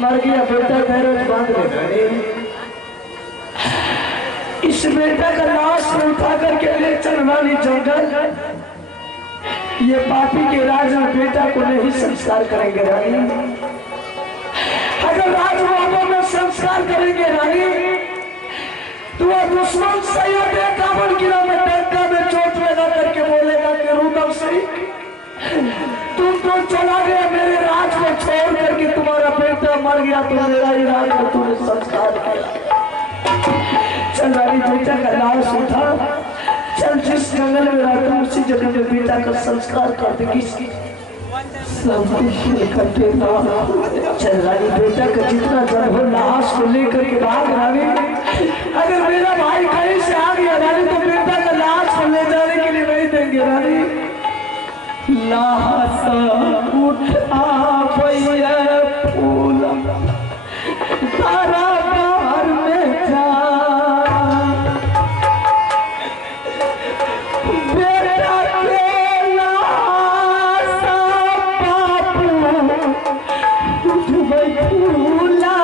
मर गया बेटा गैरज बांध ले। इस बेटा का लाश उठा करके ले चल वाली जंगल, ये पापी के राज में बेटा को नहीं संस्कार करेंगे रानी। अगर राजवाड़ों में संस्कार करेंगे रानी तो वह दुश्मन सैयद काबल गिरा में डंका में चोट लगा करके बोलेगा कि रुदल सिंह तुम तो चला गया मेरे राज को छोड़ करके, तुम्हारा बेटा मर गया तो मेरा ही राज को तुमने संस्कार किया। चल रानी बेटा का लाश उठा, चल जिस जंगल में रहता उसी जगह में बेटा का संस्कार कर दे। किसकी चल रानी बेटा का जितना जन हो लाश को लेकर के भाग रानी। अगर मेरा भाई कहीं से आ गया रानी तो बेटा का लाश को ले जाने के लिए नहीं देंगे रानी। लाश उठा भैया फूल तारा बाहर में जा, बेटा के लाश बापू फूला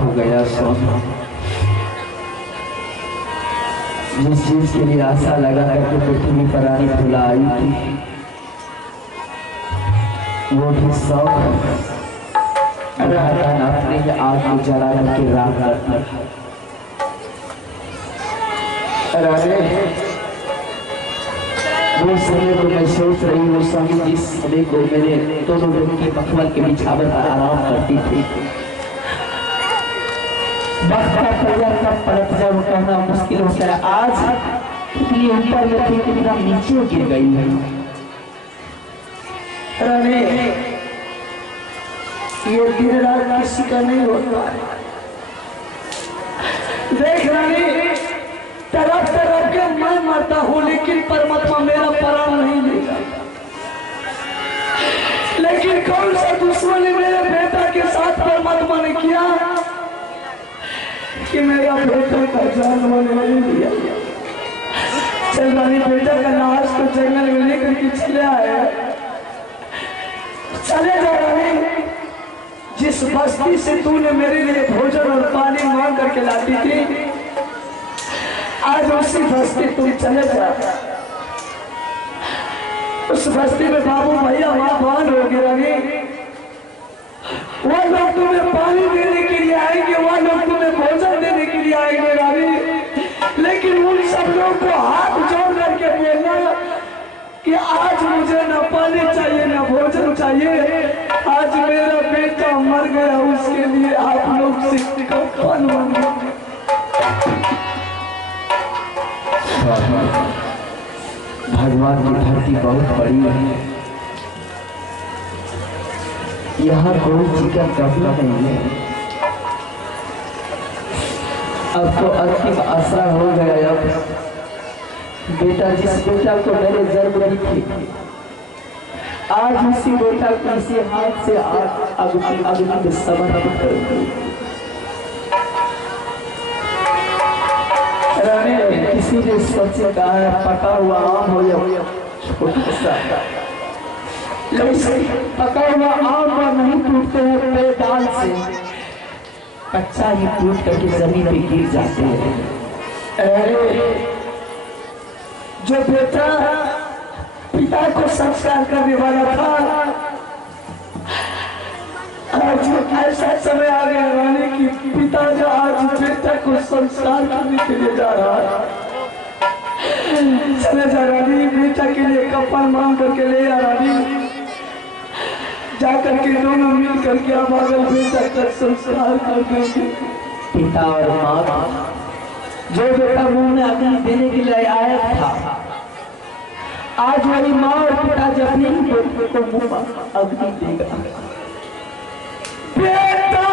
हो गया सोना, जिस चीज के लिए आशा लगा करके पृथ्वी पर आनी भुला आई थी, वो भी शौक अपने आग में जला के राख करता। वो समय को मैं सोच रही हूँ स्वामी जिस समय को मेरे दोनों लोगों के मखमल के बिछावर पर आराम करती थी, वक्त का परिवार का पलट जाए कहना मुश्किल होता है। आज इतनी ऊपर में थी कि एकदम नीचे गिर गई है। ये दिन रात किसी का नहीं होता है। देख रानी, तरफ तरफ के मैं मरता हूँ लेकिन परमात्मा मेरा प्राण नहीं लेगा। लेकिन कौन सा दुश्मन ने मेरे बेटा के साथ परमात्मा ने किया कि मेरा बेटा का जान नहीं लिया। चल रानी, बेटा का लाश तो जंगल में लेकर के चले आए। चले जा रानी, जिस बस्ती से तूने मेरे लिए भोजन और पानी मांग करके लाती थी, आज उसी बस्ती तुम चले जा। उस बस्ती में बाबू भैया वहां बांध हो गए रानी। वो लोग तुम्हें पानी देने के लिए आएंगे, वो लोग तुम्हें भोजन देने के लिए आएंगे रानी। लेकिन उन सब लोगों को हाथ जोड़ करके बोलना कि आज मुझे न पानी चाहिए न भोजन चाहिए। आज मेरा बेटा मर गया, उसके लिए आप लोग से कौन मांगे। भगवान की धरती बहुत बड़ी है, यहाँ कोई चीज का कब्जा नहीं है। अब तो अंतिम आशा हो गया। अब बेटा, जिस बेटा को मैंने जन्म दी थी, आज उसी बेटा को इसी हाथ से अग्नि में समर्पित कर दूं। किसी ने सबसे कहा है पका हुआ आम हो या छोटा सा, पका हुआ आम नहीं टूटते हैं पेड़ से, कच्चा ही टूट करके जमीन पे गिर जाते हैं। जो बेटा पिता को संस्कार करने वाला था, आज ऐसा समय आ गया रानी की पिता जो आज बेटा को संस्कार करने के लिए जा रहा है। चले जा रानी, बेटा के लिए कपड़ा मांग करके ले आ रानी। जाकर के दोनों मिल करके अब अगर बेटा का संस्कार कर देंगे। पिता और माँ, जो बेटा मुंह में अग्नि देने के लिए आया था, आज वही माँ और पिता जब अपने बेटे को मुंह में अग्नि देगा। बेटा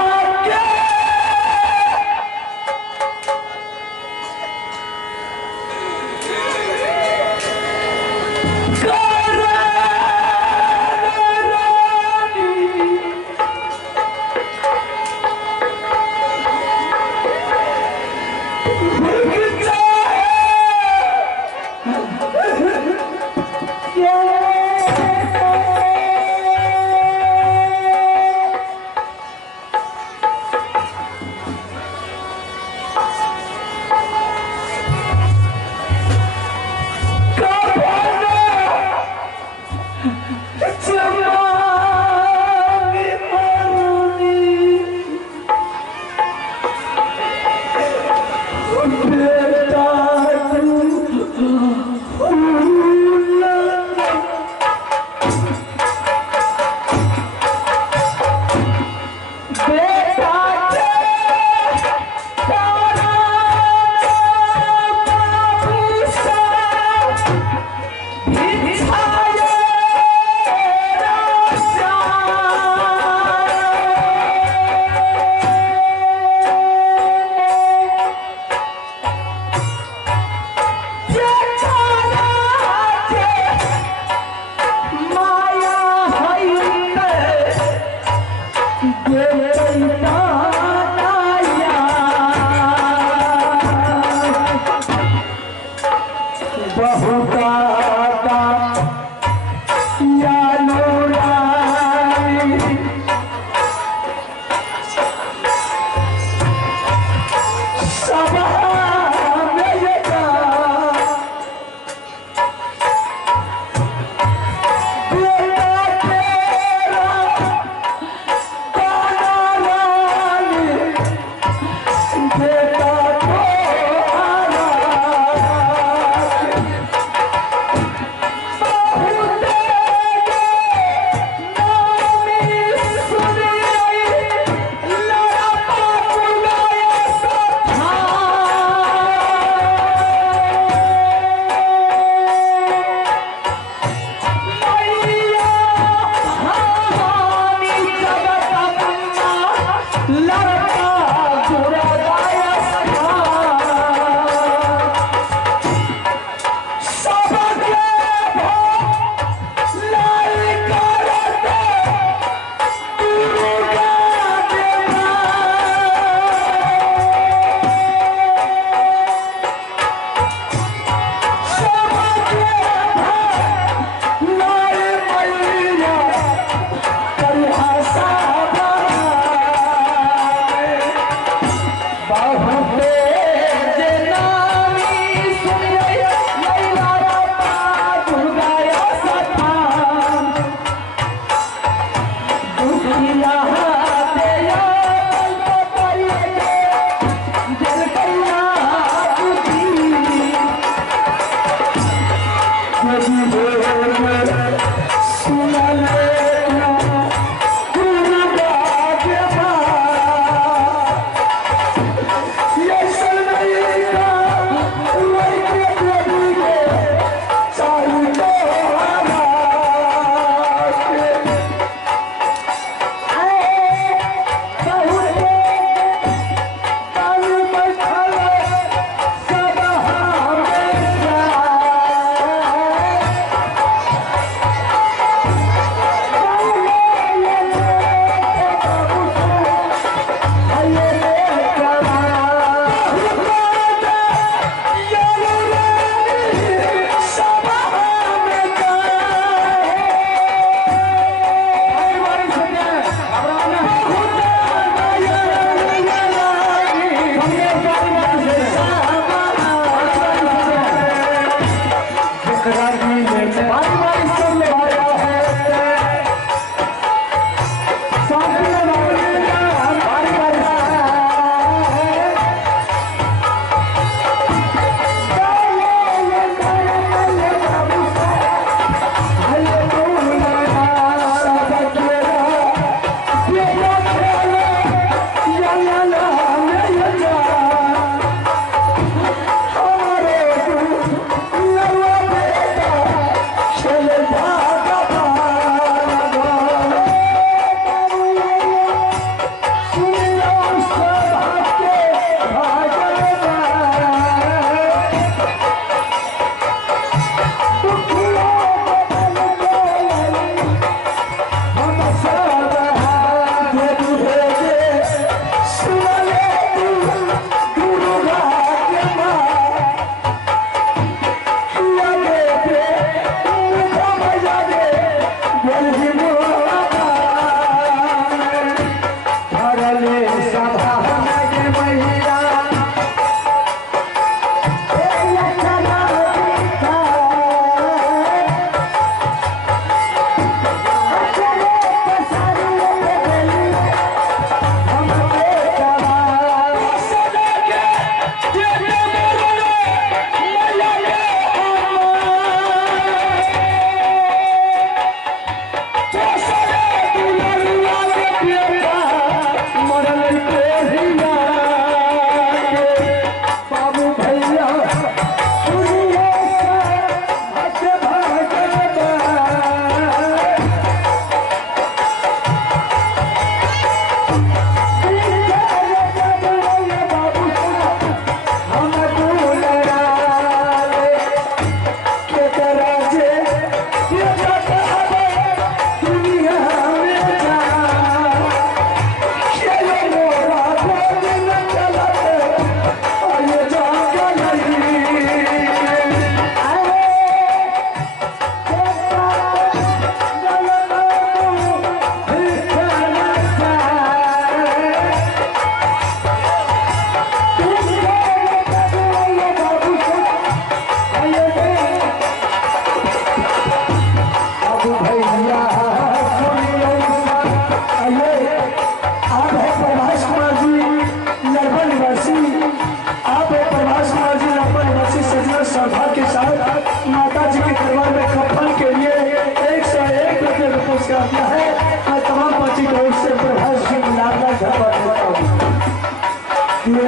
ये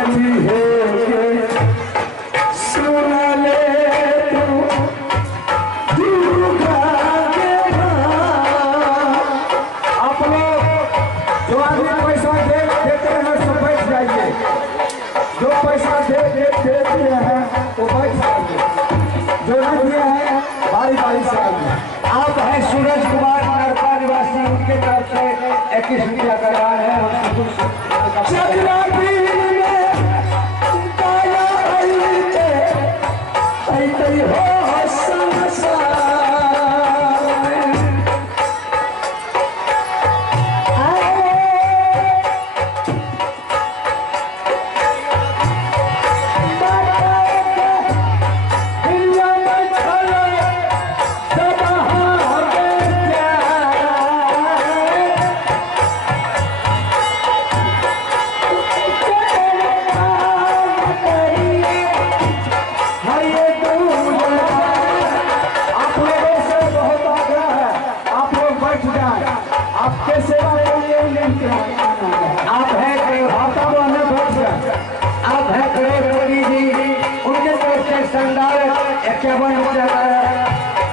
भी है सुन ले तू दुर्गा के आप लोग जो आदमी पैसा देते हैं सब बैठ जाइए, जो पैसा देते हैं वो बैठ जाइए, जो नहीं दिया है बारी बारी से आइए। आप हैं सूरज कुमार नरपा निवासी, उनके तरफ से 21 रुपया का दान है।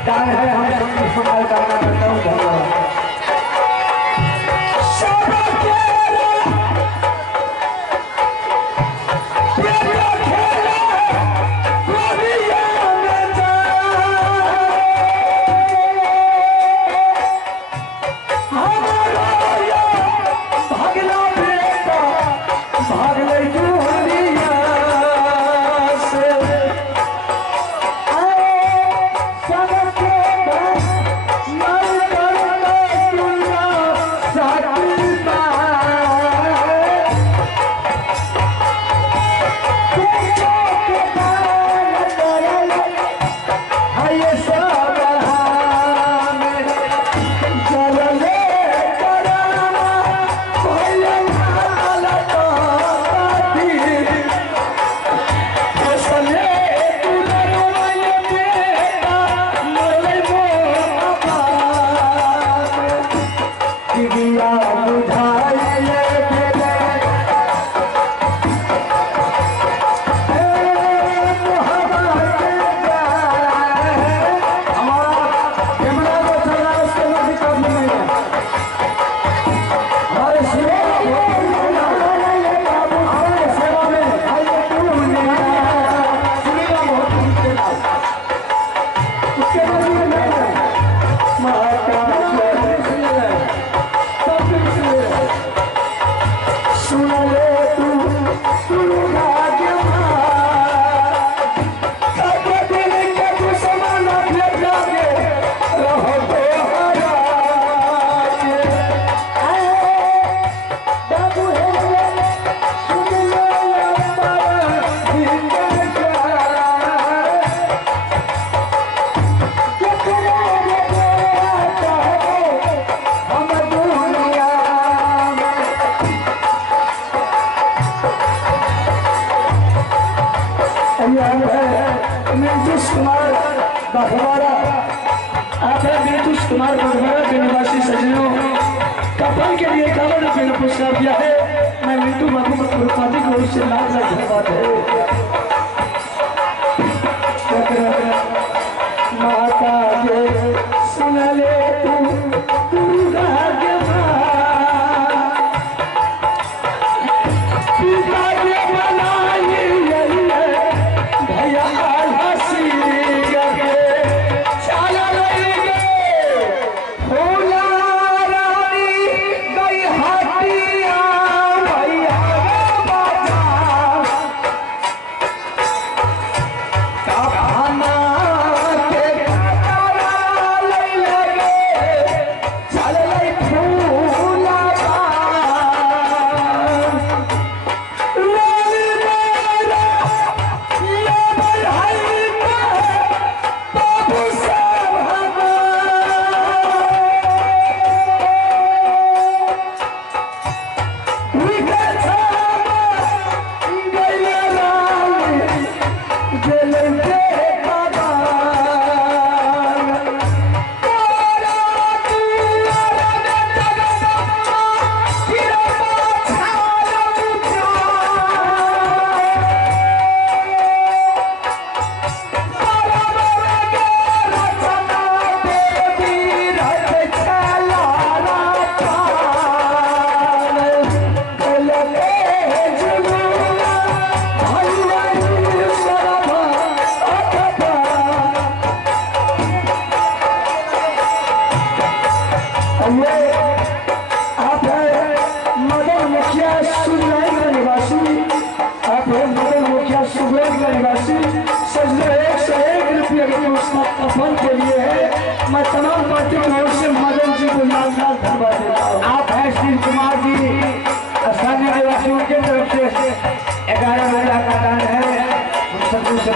दान है, हम सब इस्तेमाल करना करता हूँ। धन्यवाद। कुमार बघवाड़ा के निवासी सज्जनों कपल के लिए 51 रुपये का पुरस्कार दिया है। मैं मिंटू बाबू पार्टी को उससे लाख धन्यवाद है। माता के सुन ले तू दुर्गा के पिता के बनाई भैया मुखिया सुजलाई का निवासी, आप हैं मदन मुखिया सुगलाई का निवासी। सजने 101 रुपये के उसका कफन के लिए है। मैं तमाम पार्टी की ओर से मदन जी को लाख-लाख धन्यवाद देता हूँ। आप हैं श्री कुमार जी, स्थानीय निवासियों की तरफ से 11,000 का दान है। हम सबको से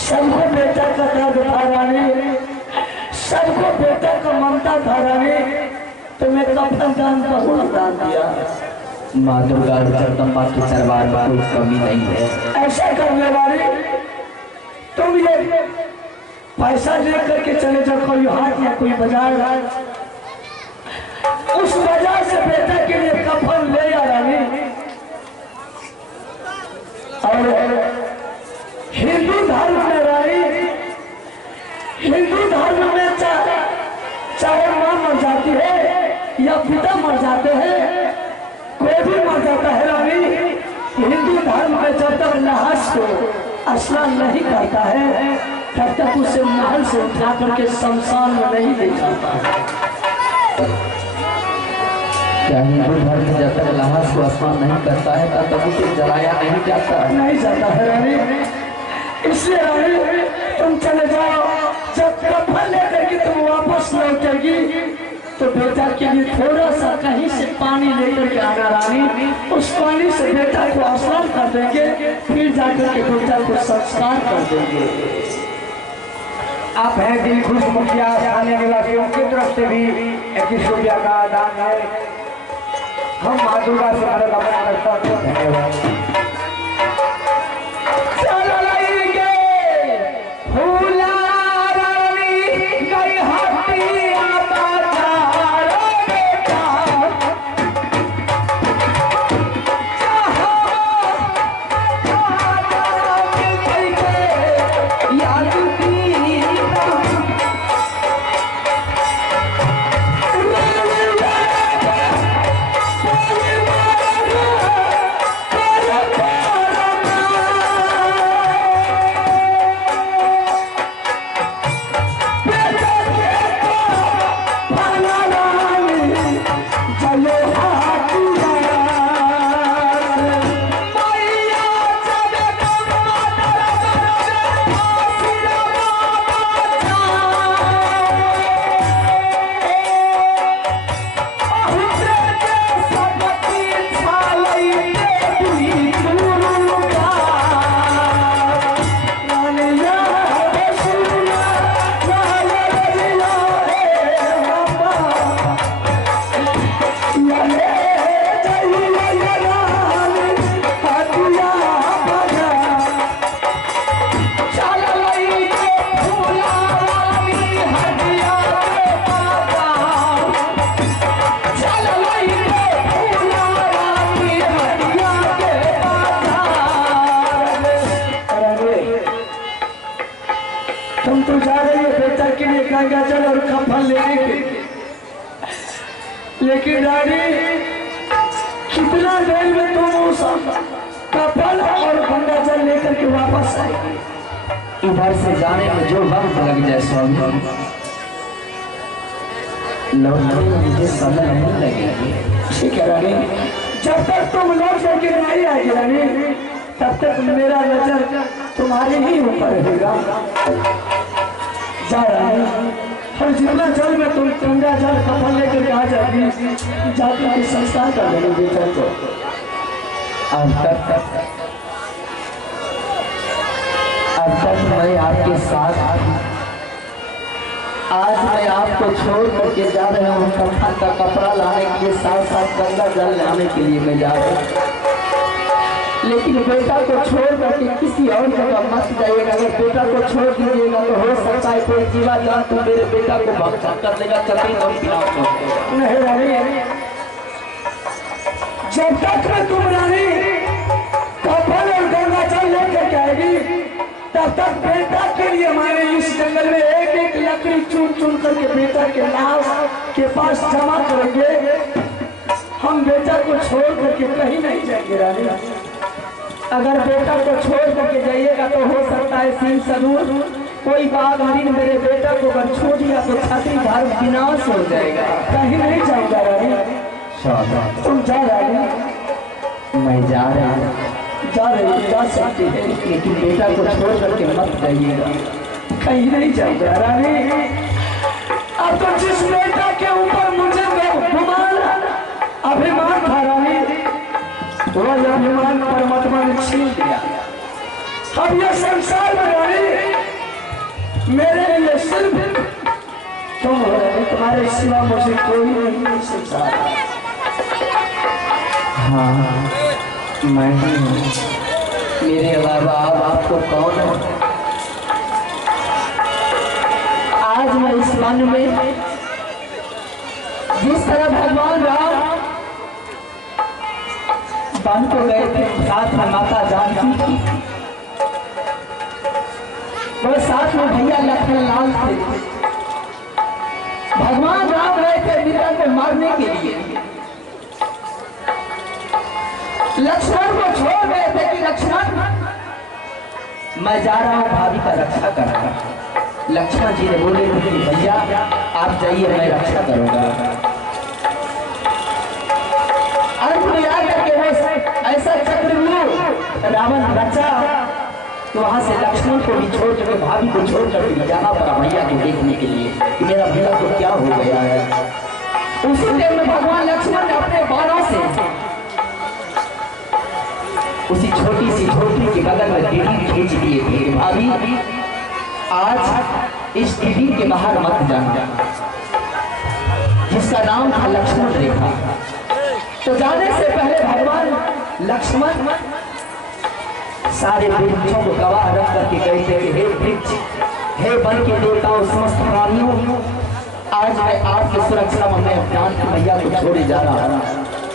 सबको बेटा का दर्द था रानी, सबको बेटा का ममता था रानी, तुम्हें कफन दान बहुत दान दिया। माँ दुर्गा जगदम्बा के दरबार में कोई कमी नहीं है। ऐसा करने वाली तुम ये पैसा लेकर के चले जाओ कोई हाट या कोई बाजार, उस बाजार से बेटा के लिए कफन ले आ रानी। और हिंदू धर्म में रानी, हिंदू धर्म में चाहे माँ मर जाती है या पिता मर जाते हैं, कोई भी मर जाता है रानी, हिंदू धर्म में जब तक लाश को स्नान नहीं करता है तब तक उसे महल से उठा करके शमशान में नहीं ले जाता है। क्या हिंदू धर्म में जब तक लाश को स्नान नहीं करता है तब तक उसे जलाया नहीं जाता है? नहीं जाता है रानी। इसलिए रानी तुम चले जाओ, जब कफन लेकर के तुम वापस लौटेगी तो बेटा के लिए थोड़ा सा कहीं से पानी लेकर के आना रानी। उस पानी से बेटा को स्नान कर देंगे, फिर जाकर के बेटा को संस्कार कर देंगे। आप हैं दिल खुश मुखिया, स्थानीय निवासियों की तरफ से भी 21 रुपया का दान है। हम माँ दुर्गा से मनोकामना करते हैं। धन्यवाद। तुम तो जा रही हो बेटा के लिए गंगा जल और कफन लेने के, लेकिन रानी कितना देर में तुम उस कफन और गंगा जल लेकर के वापस आएगी? इधर से जाने में जो वक्त लग जाए स्वामी, लौटने में मुझे समय नहीं लगेगी। ठीक है रानी, जब तक तुम लौट करके नहीं आएगी रानी तब तक मेरा नजर तुम्हारे ही ऊपर रहेगा। जा रानी, और जितना जल में तुम गंगा जल कफन लेकर आ जाएगी, जाकर के संस्कार कर देंगे बेटा को। अब तक मैं आपके साथ, आज मैं आपको छोड़ करके जा रहा हूँ कफन का कपड़ा लाने के लिए, साथ साथ गंगा जल लाने के लिए मैं जा रहा हूँ। लेकिन बेटा को छोड़ करके किसी और जगह मत जाइएगा। अगर बेटा को छोड़ दीजिएगा तो हो सकता है कोई जीवा जंतु मेरे बेटा को भक्षण कर लेगा, चलते और पिना को। नहीं रानी, जब तक में तुम रानी कफन और गंगा जल लेकर के आएगी तब तक बेटा के लिए हमारे इस जंगल में एक एक लकड़ी करके बेटा के लाश के पास जमा करेंगे। हम बेटा को छोड़ करके कहीं नहीं जाएंगे रानी। अगर बेटा को छोड़ करके जाइएगा तो हो सकता है सिंह सरूर कोई बाघ हरिन मेरे बेटा को अगर छोड़ दिया तो छाती घर विनाश हो जाएगा। कहीं नहीं जाऊंगा रानी। तुम जा रानी। मैं जा रहा हूँ। जा रही जा सकती है, लेकिन बेटा को छोड़ करके मत जाइएगा। कहीं नहीं जाऊंगा रानी। अब तो जिस बेटा के ऊपर मुझे गुमान अभिमान था रानी, वह अभिमान परमात्मा ने छीन लिया। अब यह संसार में रानी मेरे लिए सिर्फ तुम हो रहे, तुम्हारे सिवा मुझे कोई नहीं संसार। हाँ मैं ही हूँ, मेरे अलावा आपको कौन है? आज मैं इस वन में जिस तरह भगवान राम वन को गए थे साथ में माता जानकी थी, वो साथ में भैया लखन लाल थे। भगवान राम गए थे मीरा को मारने के लिए, लक्ष्मण को छोड़ गए थे कि लक्ष्मण मैं जा रहा हूं भाभी का रक्षा करना। लक्ष्मण जी ने बोले थे भैया आप जाइए मैं रक्षा करूंगा। अंत में आकर के ऐसा चक्रव्यूह रावण रचा तो वहां से लक्ष्मण को भी छोड़ करके भाभी को छोड़ करके जाना पड़ा भैया को देखने के लिए कि मेरा भैया को क्या हो गया है। उसी टाइम में भगवान लक्ष्मण ने अपने बाणों से उसी छोटी सी झोपड़ी के बगल में दीदी खींच दिए थे। भाभी आज इस दीदी के बाहर मत जाना, जिसका नाम था लक्ष्मण रेखा। तो जाने से पहले भगवान लक्ष्मण सारे वृक्षों को गवाह रख करके गए थे कि हे वृक्ष, हे वन के देवताओं, समस्त प्राणियों, आज मैं आपकी सुरक्षा में मैं जानकी भैया को छोड़े जा रहा हूं,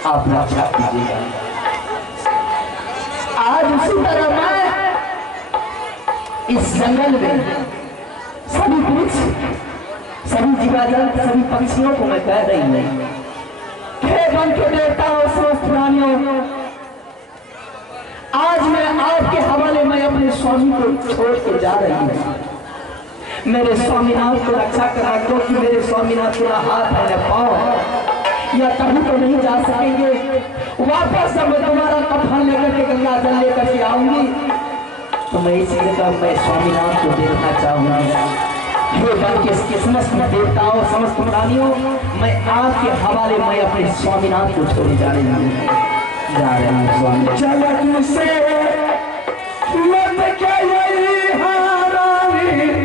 आप रक्षा कीजिएगा। आज उसी तरह मैं इस जंगल में सभी वृक्ष, सभी जीवाजंत, सभी पक्षियों को मैं कह रही हूँ, हे वन के देवताओं, समस्त प्राणियों, आज मैं आपके हवाले में अपने स्वामी को छोड़ के जा रही हूँ। मेरे स्वामीनाथ को रक्षा करा, क्योंकि मेरे स्वामीनाथ का हाथ है न पाँव है, या कभी तो नहीं जा सकेंगे। वापस जब मैं तुम्हारा कफन लेकर के गंगा जल लेकर के आऊंगी तो मैं इसी जगह मैं स्वामीनाथ को देखना चाहूंगा। हे वन के समस्त देवताओं, समस्त प्राणियों, मैं आपके हवाले में अपने स्वामीनाथ को छोड़े जा रही हूँ। जा रहे हैं स्वामी। जगत से लट के यही हारानी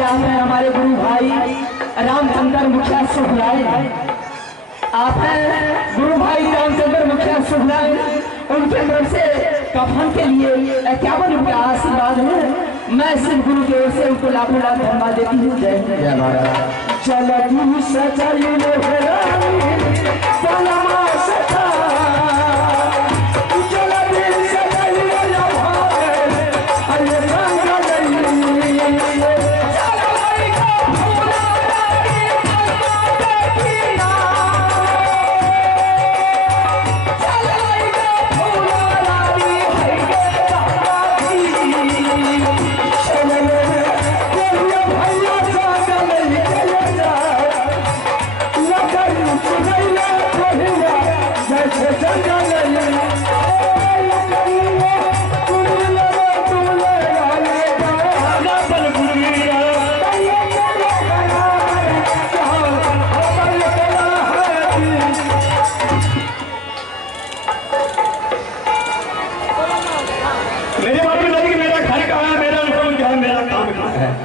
बतिया हमारे गुरु भाई रामचंद्र मुखिया से बुलाए आप हैं गुरु भाई रामचंद्र मुखिया सुखलाल, उनके तरफ से कफन के लिए 51 रुपया आशीर्वाद है। मैं सिर्फ गुरु की ओर से उनको लाखों लाख धन्यवाद देती हूँ। जय हिंद जय भारत। चलू सजाई ले पलमा सखा चलू सजाई ले अरे रंगा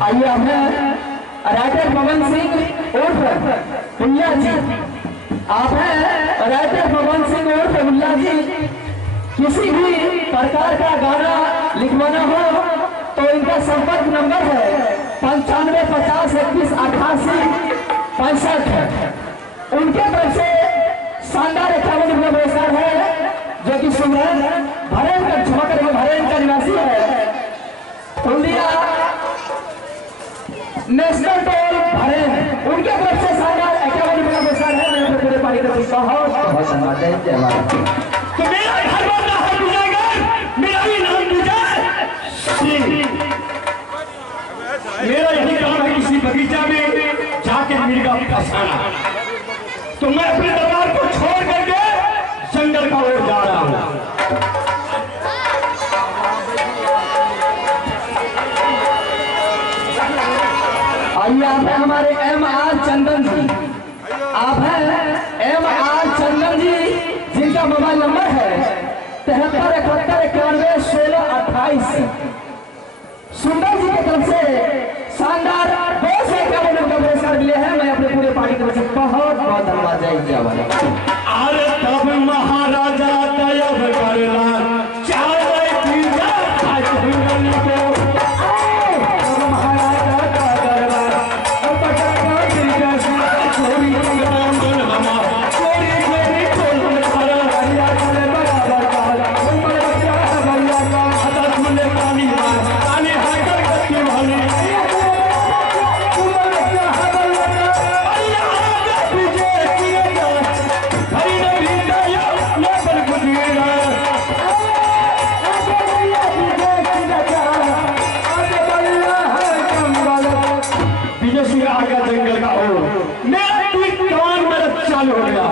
आइए हमें राइटर पवन सिंह उर्फ उल्ला जी, आप हैं राइटर पवन सिंह उर्फ उल्ला जी। किसी भी प्रकार का गाना लिखवाना हो तो इनका संपर्क नंबर है 95 50 21 88 65। उनके तरफ से शानदार 51 रुपया पुरस्कार है, जो कि सुमरन भरेन का झुमकर भरेन का निवासी है। नेशनल टोल भरे हैं, उनके तरफ से शानदार 51 रुपया पुरस्कार है। मैं पूरे पार्टी का बहुत धन्यवाद। जय भारत। तो मेरा घर वाला है विजयगढ़, मेरा भी नाम विजय। मेरा यही काम है किसी बगीचा में जाके मिर्गा फंसाना। तो मैं अपने दरबार को छोड़ करके जंगल का ओर जा रहा हूँ। आइए आप हैं हमारे MR चंदन जी, आप हैं MR चंदन जी, जिनका मोबाइल नंबर है 73 71 91 16 28। सुंदर जी की तरफ से शानदार 251 रुपये पुरस्कार मिले हैं। मैं अपने पूरे पार्टी की तरफ से बहुत बहुत धन्यवाद। जय जय भारत। अरे तब महाराजा तलब करला जंगल का ओर मेरा कान मेरा चालू हो गया।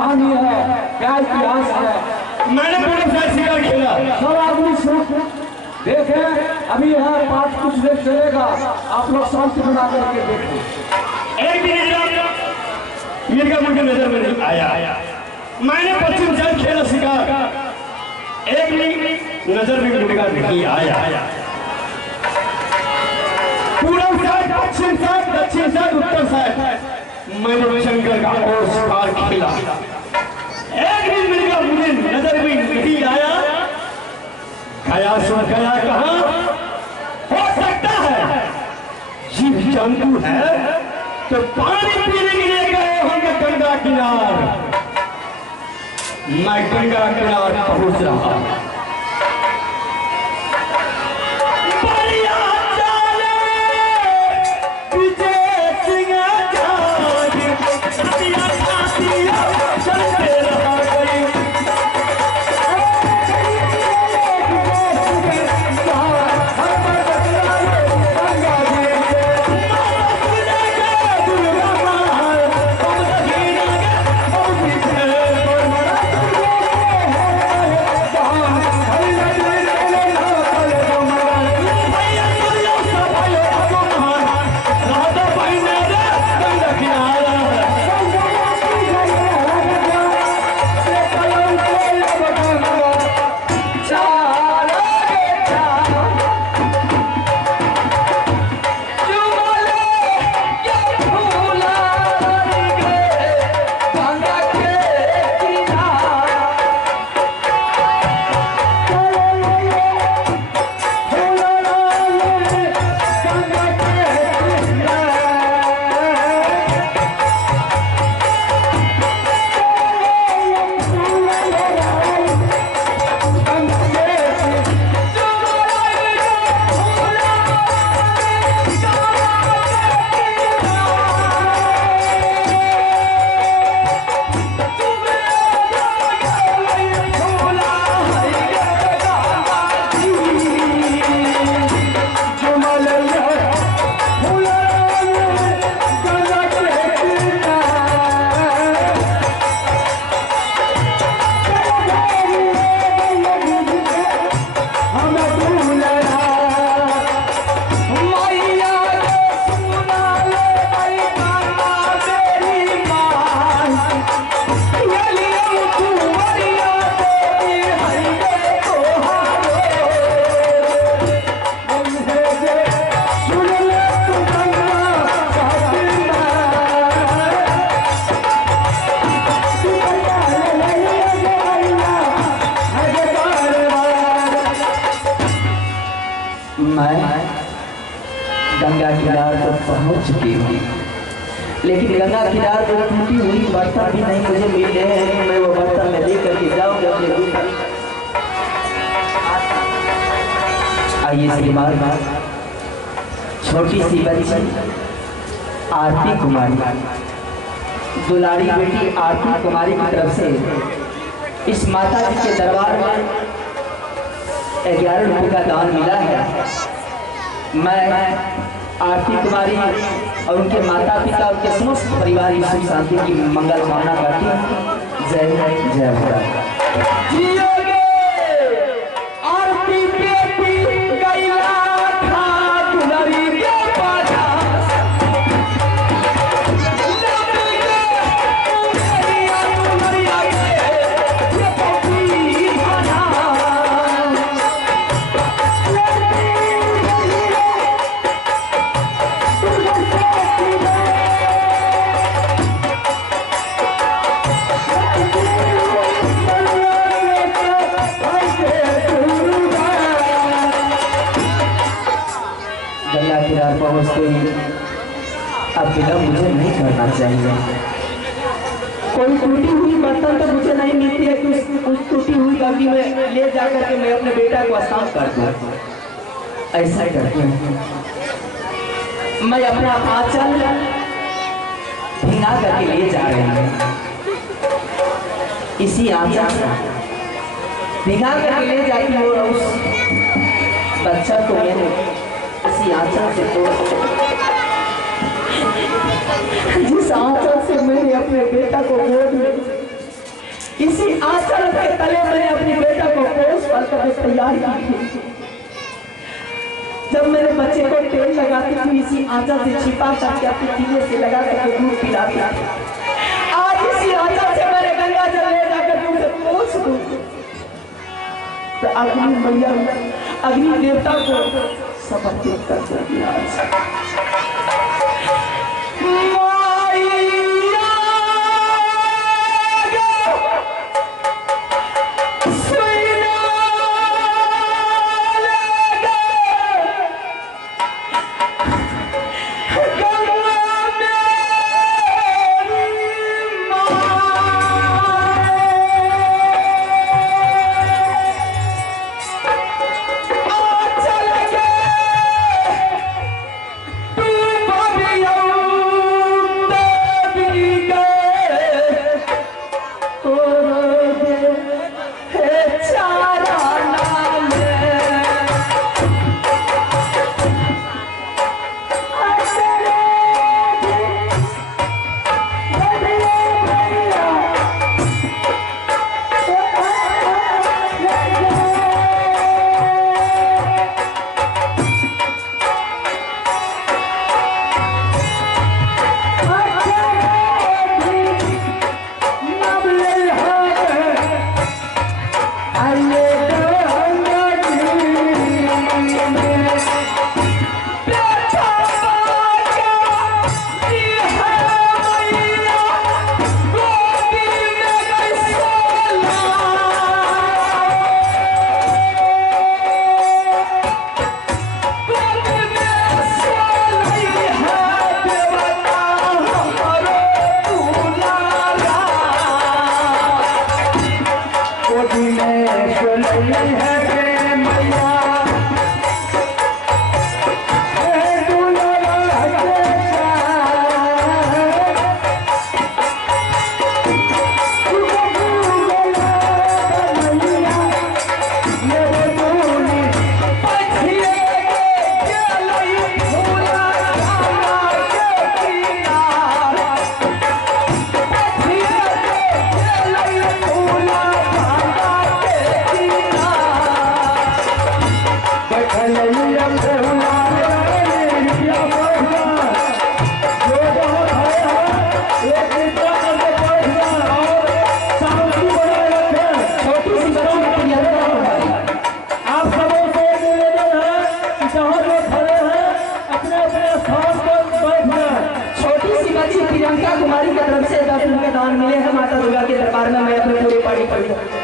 कहानी है, क्या इतिहास है। मैंने पूरे साथ शिकार खेला। सब आदमी सुख देखे, अभी यहाँ पाठ कुछ देर चलेगा, आप लोग शांति बना करके देखें। एक दिन मिर्गा मुझे नजर में नहीं आया। मैंने पश्चिम साइड खेला शिकार, एक भी नजर में मिर्गा नहीं आया। पूरब साइड, पश्चिम साइड, दक्षिण साइड, उत्तर साइड मैंने जंगल का और शिकार खेला, एक भी मिर्गा मुझे नजर में नहीं आया। गया सुन गया कहाँ हो सकता है, जीव जंतु है तो पानी पीने के लिए गए होंगे गंगा किनार। मैं गंगा किनार पहुंच रहा। गंगा किनार तक पहुंच चुकी हूँ, लेकिन गंगा किनार पर टूटी हुई बर्तन भी नहीं मुझे मिल रहे हैं। मैं वो बर्तन में लेकर के जाऊंगा अपने गुफा। आइए श्रीमान, छोटी सी बच्ची आरती कुमारी, दुलारी बेटी आरती कुमारी की तरफ से इस माता जी के दरबार में 11 रुपये का दान मिला है। मैं आरती कुमारी और उनके माता पिता, उनके समस्त परिवार की सुख शांति की मंगल कामना करती हूँ। जय जय जय भोला। पहुँचते ही अब विलम्ब मुझे नहीं करना चाहिए। कोई टूटी हुई बर्तन तो मुझे नहीं मिलती है कि उस टूटी हुई बर्तन में ले जाकर के मैं अपने बेटा को स्नान कर दूं। ऐसा करते हैं, मैं अपना आंचल भिंगा करके ले जा रही हूँ। इसी आंचल भिंगा करके ले जाती हूँ और उस बच्चा को मैंने इसी आंचल से जिस आंचल से मैंने अपने बेटा को गोद में इसी आंचल के तले मैंने अपनी बेटा को पोस पाल कर तैयार की। जब मेरे बच्चे को तेल लगाती थी इसी आंचल से छिपा करके अपने सीने से लगा करके दूध पिलाती थी। आज इसी आंचल से मैंने गंगा जल ले जाकर तुमसे पोस दूं तो अग्नि मैया अग्नि देवता को समर्पित कर दिया।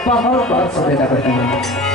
बहुत बहुत शुक्रिया करता हूँ।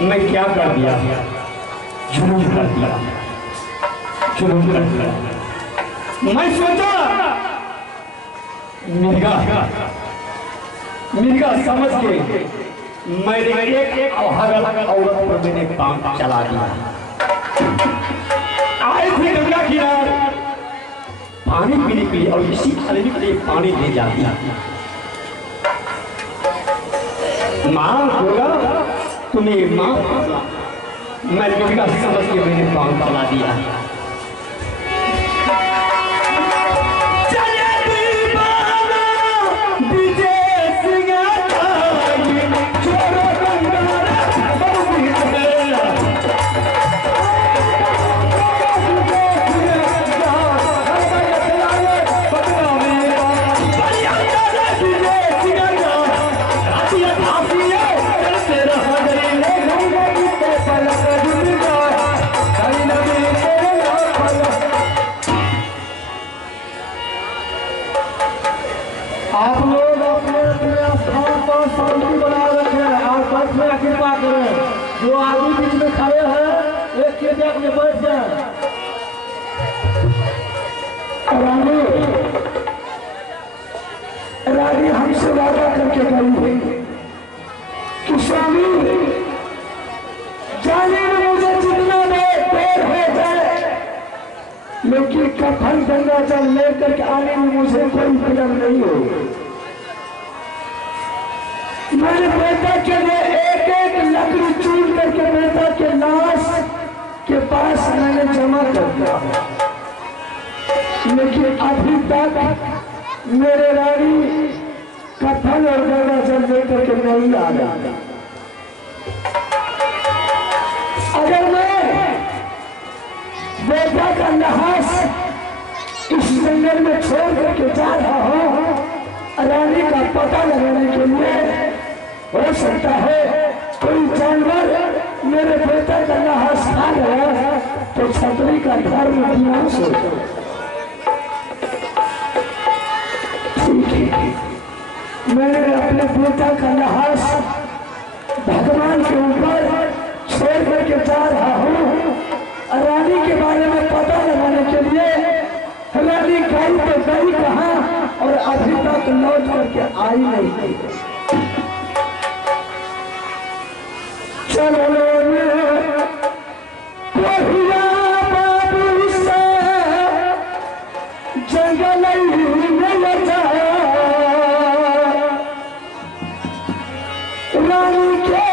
मैं क्या कर दिया, जुलूम कर दिया, जुलूम कर दिया। मैं सोचा मिर्गा समझ के मैंने एक अभागा औरत पर मैंने काम चला दिया। आए थे गंगा किनारे पानी पीने के लिए और इसी खाने के लिए पानी ले जाती। माँ होगा तुम्हें माँ, मैं मिर्गा समझ के मैंने काम चला दिया। आप लोग अपने अपने स्थान पर शांति बनाए रखें और बस में कृपा करें। जो आदमी बीच में खड़े हैं एक के में बैठ जाए। रानी हमसे वादा करके गई है कि स्वामी जाने में मुझे जितना देर हो जाए लेकिन कफन गंगा जल लेकर के आने में मुझे कोई विलंब नहीं हो। मैंने बेटा के लिए एक एक लकड़ी चूर करके बेटा के लाश के पास मैंने जमा कर दिया, लेकिन अभी तक मेरे रानी कफन और गंगा जल लेकर के नहीं आ रहा। अगर मैं बेटा का लाश इस जंगल में छोड़ करके जा रहा हूं रानी का पता लगाने के लिए, हो सकता है कोई जानवर मेरे बेटा का लाश खा गया तो छतरी का घर में विनाश हो जाए। ठीक है, मैंने अपने बेटा का लाश भगवान के ऊपर छोड़ करके जा रहा हूँ। रानी के बारे में पता लगाने के लिए रानी गई तो गई कहाँ और अभी तक लौट करके आई नहीं। चलो जंगल रानी के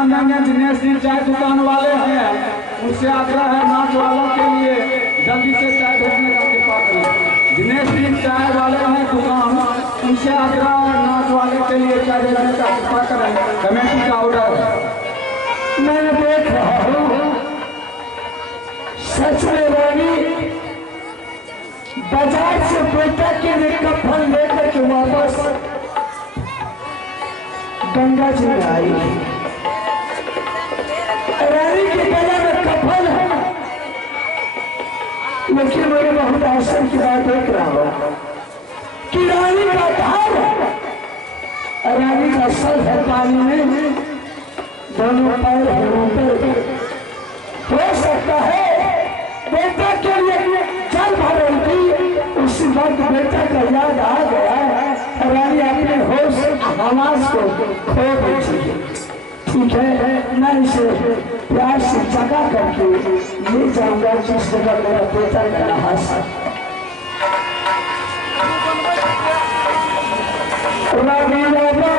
ध्यान देंगे। दिनेश जी चाय दुकान वाले हैं, उनसे आग्रह है नाच वालों के लिए जल्दी से चाय भेजने का कृपा करें। दिनेश जी चाय वाले हैं दुकान, उनसे आग्रह है नाच वाले के लिए चाय भेजने का कृपा करें। कमेटी का ऑर्डर है। मैं देख रहा हूँ सच में रानी बाजार से बेटा के लिए कफन लेकर के वापस गंगा जी में आई। रानी के गले में कफन है, लेकिन मैं बहुत आश्चर्य की बात देख रहा हूँ कि रानी का धार है, रानी का सर है पानी में, दोनों पैर है ऊपर। हो सकता है बेटा के लिए जल भर रही थी, उसी वक्त बेटा का याद आ गया है, रानी अपने होश आवाज को खो बैठी। ठीक है, मैं इसे प्यार से जगा करके ले जाऊंगा जिस जगह मेरा बेटा का रहा। रानी बाबा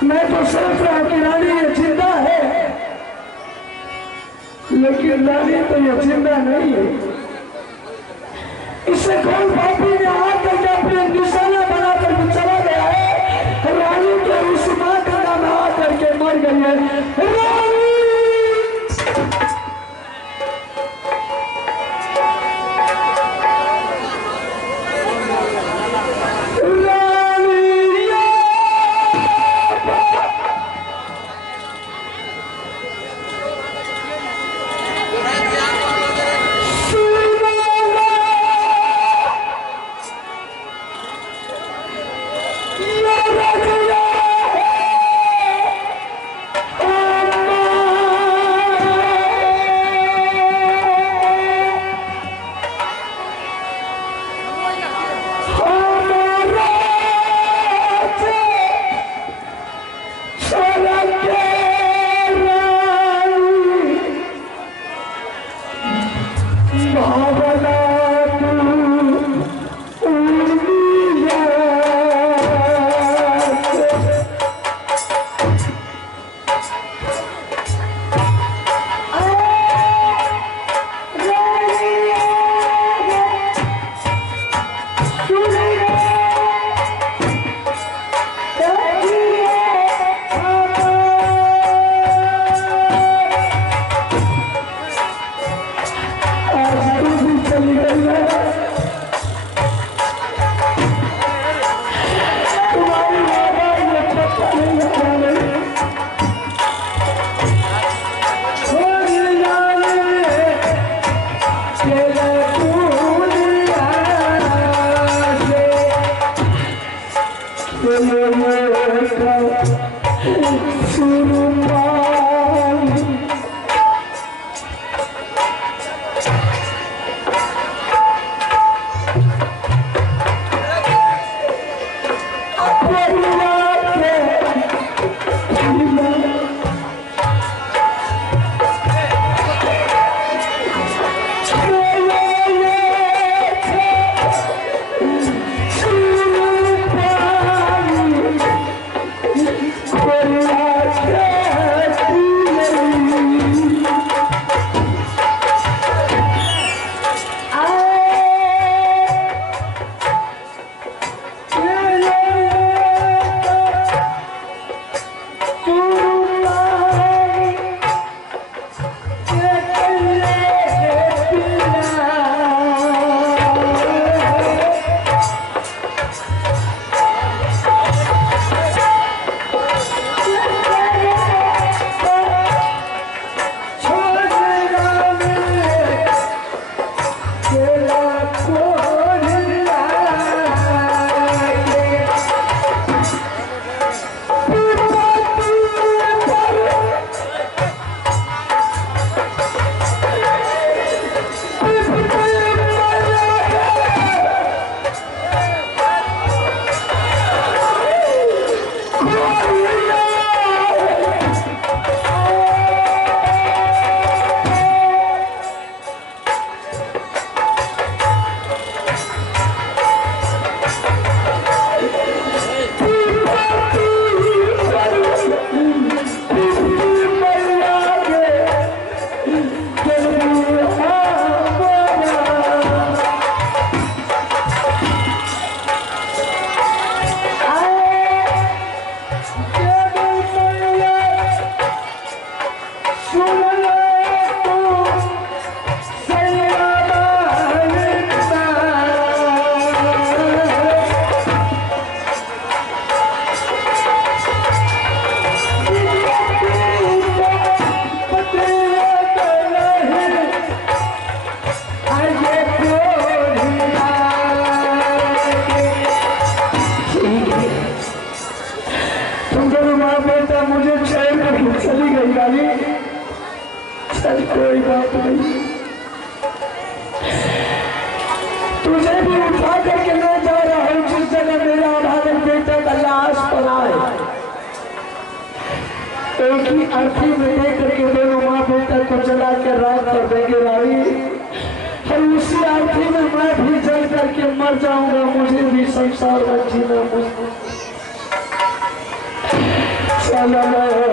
मैं तो सोच रहा कि रानी ये जिंदा है, लेकिन रानी तो ये जिंदा नहीं है। इसे कौन पापी ने आकर के अपने निशाना बना करके चला गया है। रानी के उस माँ का नाम आकर के मर गई है। रानी चली गई गाड़ी, चल कोई बात नहीं, तुझे भी उठा करके ले जा रहा हूं जिस जगह मेरा अभागे बेटे का लाश पड़ा है। एक ही अर्थी में दे करके दोनों माँ बेटा को जला के राख कर देंगे रानी, और उसी अर्थी में मैं भी जल करके मर जाऊंगा, मुझे भी संसार में जीना मुश्किल। चलो जंगल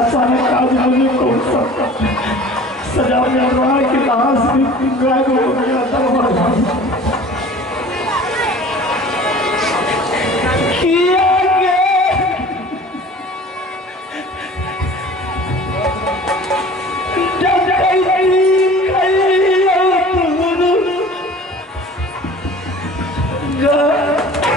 अचानक आज मुझे कौन सा सजा मिल रहा है कि लाश भी गायब हो गया था। Yeah.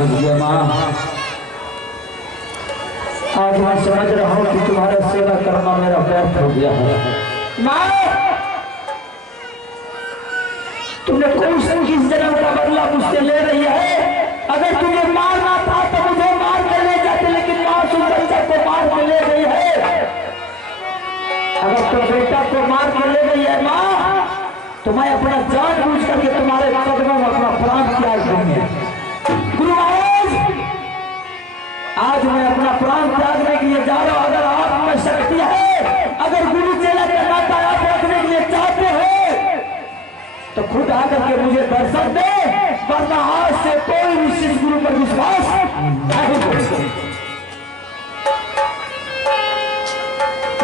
समझ गया माँ। आज मैं समझ रहा हूँ कि तुम्हारा सेवा करना मेरा व्यर्थ हो गया है। माँ, तुमने कौन सा किस जन्म का बदला मुझसे ले रही है? अगर तुम्हें मारना था तो मुझे मार के ले जाते, लेकिन मासूम बच्चा को मार के ले गई है। अगर तुम बेटा को मार के ले गई है माँ, तो मैं अपना जान बूझ करके तुम्हारे कदमों में अपना प्राण त्याग दूंगी। गुरु महाराज, आज मैं अपना प्राण त्यागने के लिए जा रहा हूं। अगर आप में शक्ति है, अगर गुरु चेला के नाता आप रखने के लिए चाहते हैं तो खुद आकर के मुझे दर्शन दे, वरना आज से कोई भी शिष्य गुरु पर विश्वास नहीं करेगा।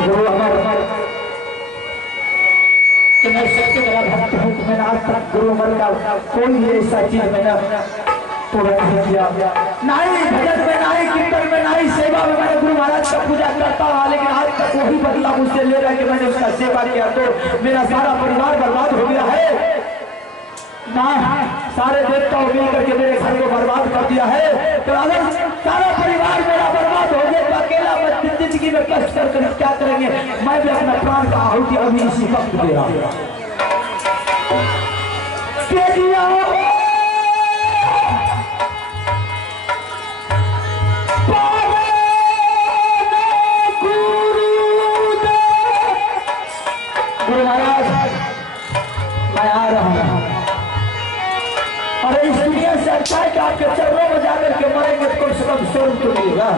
गुरु हमारे मैं सबसे बड़ा भक्त हूँ। मैंने आज तक गुरु अमर का कोई ऐसा चीज मैंने पूरा नहीं किया, ना ही भजन में, ना ही कीर्तन में, ना ही सेवा में। मैंने गुरु महाराज का पूजा करता रहा, लेकिन आज तक वही बदला मुझसे ले रहा है कि मैंने उसका सेवा किया तो मेरा सारा परिवार बर्बाद हो गया है ना। सारे देवताओं मिल करके मेरे घर को बर्बाद कर दिया है। तो अगर सारा परिवार मेरा बर्बाद हो गया तो अकेला मैं जिंदगी में कष्ट करके क्या करेंगे? मैं भी अपना प्राण का आहुति अभी इसी वक्त दे रहा हूँ। गुरु महाराज, मैं आ रहा हूँ। अरे इस दुनिया से अच्छा है कि आपके चरणों में जाकर के मरेंगे तो कम से कम स्वर्ग तो मिलेगा।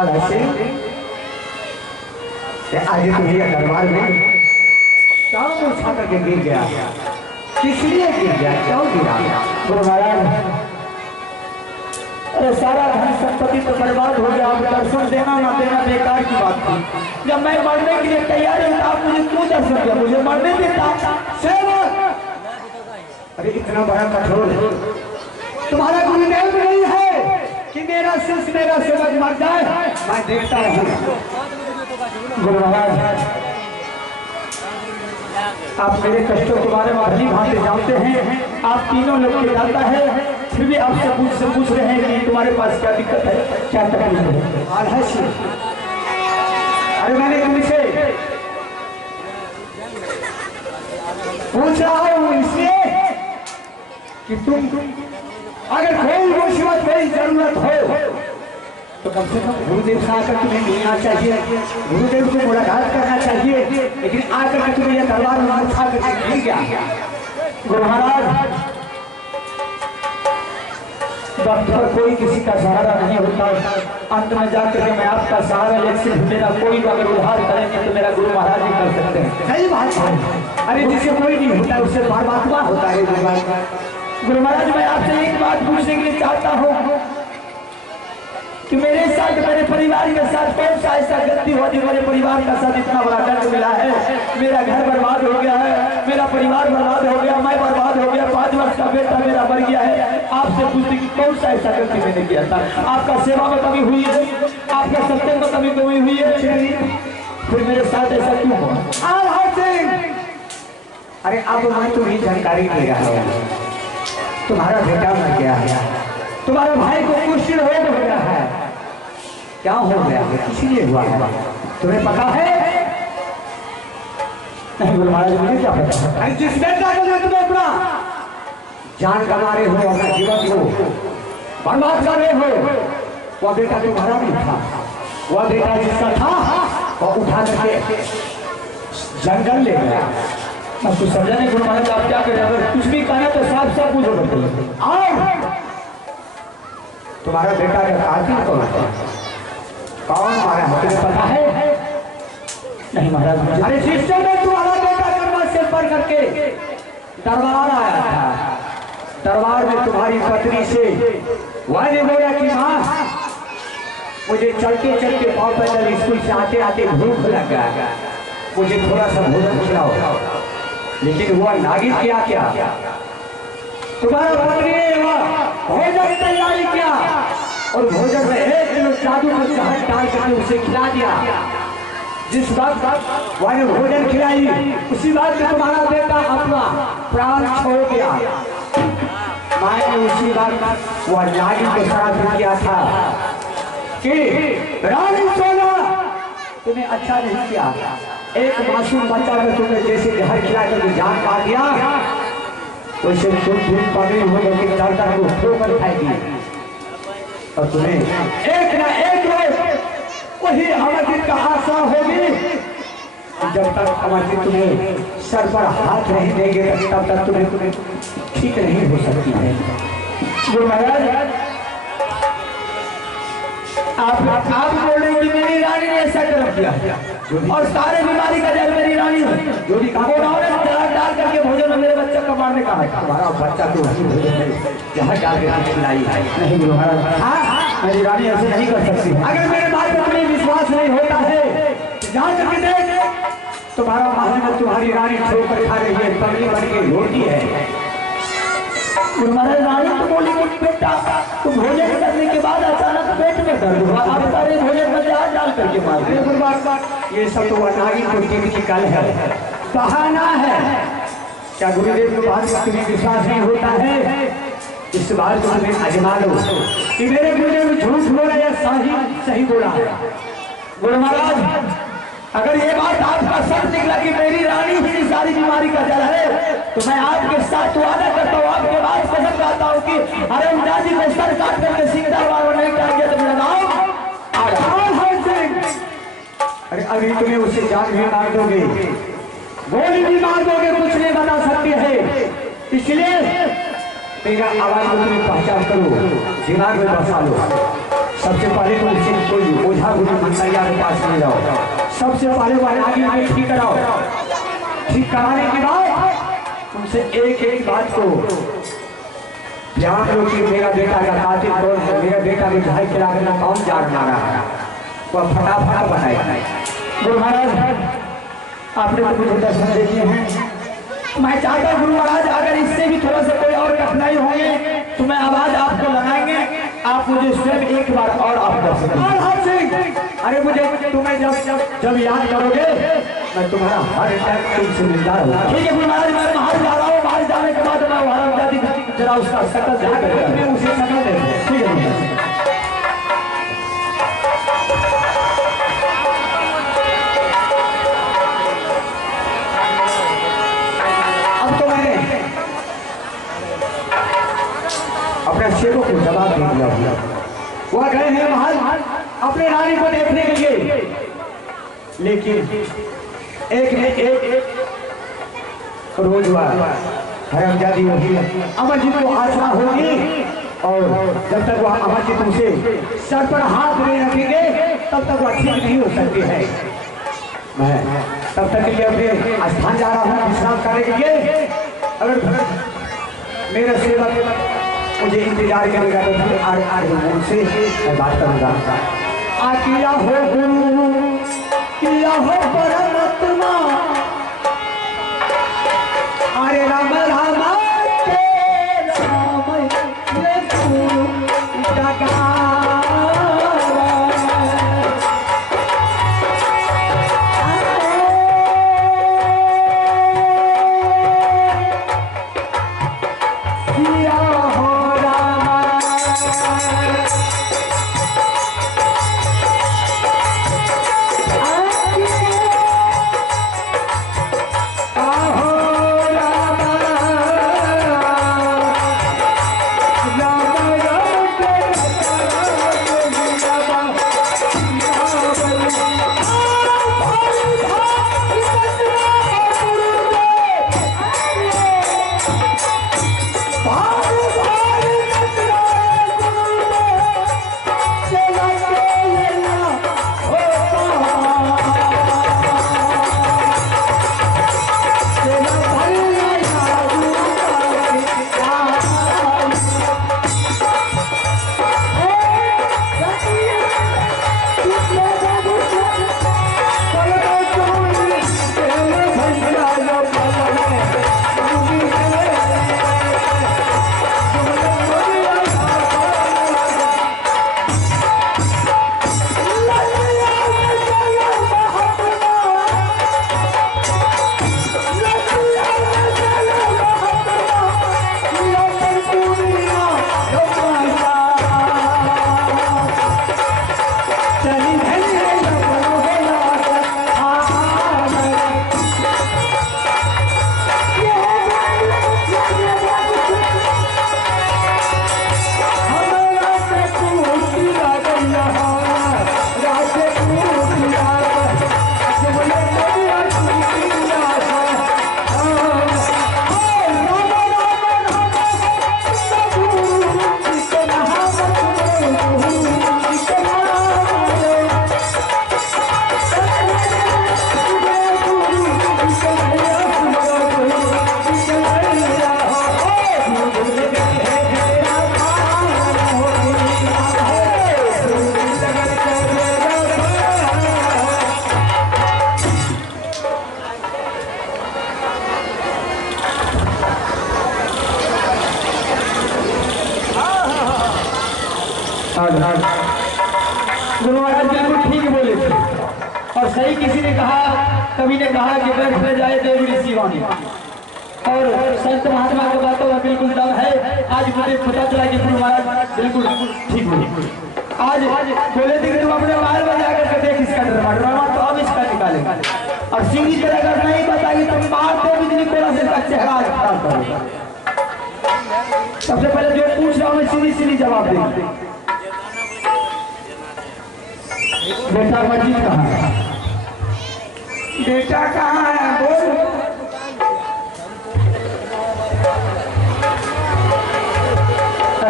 और ऐसे आज तुम्हें दरबार में शाम उठा करके गिर गया, किस लिए गिर गया, क्यों गिरा? गुरु महाराज, अरे सारा धन संपत्ति तो बर्बाद हो गया, आप दर्शन देना ना देना बेकार की बात थी। जब मैं मरने के लिए तैयार हूँ आप मुझे क्यों दर्शन दिया? मुझे मरने देता सेवक। अरे इतना बड़ा कठोर तुम्हारा गुरुदेव नहीं है कि मेरा शिष्य मेरा सेवक मर जाए, मैं देखता रहूंगा। गुरु महाराज, आप मेरे कष्टों के बारे में भली भांति जानते हैं, आप तीनों लोग को जानता है, फिर भी आपसे पूछ रहे हैं कि तुम्हारे पास क्या दिक्कत है, क्या तकलीफ है? अरे मैंने तुमसे पूछ रहा हूँ इसलिए कि तुम अगर कोई मुसीबत कोई जरूरत हो तो कम से कम गुरुदेव से आकर तुम्हें मिलना चाहिए, गुरुदेव को मुलाकात करना चाहिए, लेकिन आकर के तुम्हें यह दरबार में उठा करके मिल गया। गुरु महाराज, वक्त पर कोई किसी का सहारा नहीं होता, अंत में जाकर के मैं आपका सहारा ले, सिर्फ मेरा कोई अगर उद्धार करेंगे तो मेरा गुरु महाराज ही कर सकते हैं। सही बात है। अरे जिसे कोई नहीं होता उससे परमात्मा होता है। गुरु महाराज, मैं आपसे एक बात पूछने के लिए चाहता हूँ कि मेरे साथ मेरे परिवार के साथ कौन सा ऐसा गलती हुआ जो मेरे परिवार का साथ इतना बड़ा दर्द मिला है? मेरा घर बर्बाद हो गया है, मेरा परिवार बर्बाद हो गया, मैं बर्बाद हो गया, 5 वर्ष का बेटा मेरा मर गया है। आपसे पूछते कि कौन सा ऐसा गलती मैंने किया था? आपका सेवा में कमी हुई है, आपका सत्य में कमी हुई है, फिर मेरे साथ ऐसा क्यों हुआ? अरे अब मैं तुम्हें जानकारी दे रहा हूँ, तुम्हारा बेटा मर गया है, तुम्हारे भाई को कुछ रोग हो गया है। क्या हो गया है, इसीलिए हुआ है, तुम्हें पता है? नहीं गुरु महाराज, मुझे क्या पता? जिस बेटा को तुम्हें अपना जान गंवा रहे हो, अपना जीवन को बर्बाद कर रहे हो, वह बेटा तुम्हारा नहीं था, वह बेटा जिसका था वह उठा करके जंगल ले गया। अब कुछ समझा नहीं गुरु महाराज, आप क्या करें? अगर कुछ भी कहना तो साफ साफ पूछो बताइए। और तुम्हारा बेटा का कातिल कौन है? कौन मारा है, तुम्हें पता है? नहीं महाराज। अरे सिस्टर ने तुम्हारा बेटा करवा से पर करके दरबार आया था, दरबार में तुम्हारी पत्नी से वह ने बोला कि माँ मुझे चलते चलते पाँव पैदल स्कूल से आते आते भूख लग गया, मुझे थोड़ा सा भोजन खिलाओ। लेकिन वह नागिन क्या तुम्हारा पत्नी ने भोजन तैयारी किया और भोजन में 1 किलो जादू का शहद डाल करके उसे खिला दिया। जिस वक्त वह भोजन खिलाई उसी बात में तुम्हारा बेटा अपना प्राण छोड़ गया। मैंने उसी बात वह नागिन को श्राप किया था कि रानी सोना तुम्हें अच्छा नहीं किया, एक मासूम बच्चा में तुमने जैसे जहर खिला कर जान काट दिया, वैसे तुम पगड़ी होकर के डरता को ठोकर खाएगी और तुम्हें एक ना एक रोज वही अमरजीत का आशा होगी। जब तक अमरजीत तुम्हें सर पर हाथ नहीं देंगे तब तक तुम्हें ठीक नहीं हो सकती है। गुरु महाराज, आप बोल रहे कि मेरी रानी ने ऐसा कर्म किया और सारे बीमारी का जड़ मेरी रानी जो भी डाल करके भोजन में मेरे बच्चे को मारने का है। हमारा बच्चा तो जहाँ डाल के खिलाई है। नहीं गुरु महाराज, मेरी रानी ऐसे नहीं कर सकती। अगर मेरे बात पर तुम्हें विश्वास नहीं होता है, जान करके देख, तुम्हारा महल में तुम्हारी रानी ठोकर खा रही है, पगली बन के रोटी है। गुरु महाराज, रानी तो बोली कि बेटा तो भोजन करने के बाद अचानक पेट में दर्द हुआ, आप सारे भोजन में जहाज डाल करके मार दिए। ये सब तो नागिन को टीम की कल है, बहाना है। क्या गुरुदेव की बात का तुम्हें विश्वास नहीं होता है? इस बात को तुम्हें आजमा लो कि मेरे गुरुदेव झूठ बोला या सही बोला है। गुरु महाराज, अगर ये बात आपका सच निकला कि मेरी रानी ही सारी बीमारी का जड़ है तो मैं आपके साथ वादा करता हूँ, आपके बाद कसम खाता हूँ कि अरे जी को सर काट करके सीधा वाला नहीं काटेंगे तो मेरा नाम अरे अभी तुम्हें उसे जान भी मार दोगे, गोली भी मार दोगे, कुछ नहीं बता सकती है। इसलिए मेरा आवाज को तुम्हें पहचान करो, दिमाग में बसा लो। सबसे पहले तो उसे कोई ओझा गुरु मंत्रिया के पास ले जाओ। सबसे पहले वह आगे ठीक कराओ। ठीक कराने के बाद उनसे एक एक बात को ध्यान लो कि मेरा बेटा का कातिल कौन है, मेरे बेटा के भाई के आगे में कौन जान मारा है, वह फटाफट बनाए। गुरु महाराज आपने तो मुझे दर्शन दे दिए हैं, मैं चाहता गुरु महाराज अगर इससे भी थोड़ा सा कोई और कठिनाई होगी तो मैं आवाज आपको लगाएंगे, आप मुझे स्वयं एक बार और आप दर्शन। अरे मुझे तुम्हें जब याद करोगे मैं तुम्हारा हर टाइम तुमसे मिलता रहूंगा। ठीक है गुरु महाराज, मैं बाहर जा रहा हूँ, बाहर जाने के बाद मैं वहां जरा उसका शकल देख उसे शकल दे। ठीक है अपने शेरों को जवाब दे दिया। वह गए हैं महल अपने रानी को देखने के लिए, लेकिन एक ने एक रोज हरमजादी होगी, अमर जी को आशा होगी और जब तक वह अमर जी तुमसे सर पर हाथ नहीं रखेंगे तब तक वह ठीक नहीं हो सकती है। मैं तब तक के लिए अपने स्थान जा रहा हूँ विश्राम करने के लिए। अगर मेरा सेवक मुझे इंतजार करेगा तो आज उनसे मैं बात करूंगा। किया हो गुरु किया हो परमात्मा, अरे राम राम गुरु महाराज बिल्कुल ठीक बोले थे और सही किसी ने कहा, कभी ने कहा कि बैठ में जाए देव ऋषि वाणी और संत महात्मा की बातों में बिल्कुल दम है। आज मुझे पता चला कि गुरु महाराज बिल्कुल ठीक बोले। आज बोले थे कि तुम अपने बाहर में जाकर के देख इसका ड्रामा तो अब इसका निकालेंगे और सीधी तरह अगर नहीं बताएगी तो मारते बिजली कोला से इसका चेहरा आज खराब करेगा। सबसे पहले जो पूछ रहा हूँ मैं सीधी सीधी जवाब देंगे। बेटा मस्जिद कहाँ है? बेटा कहाँ है बोल।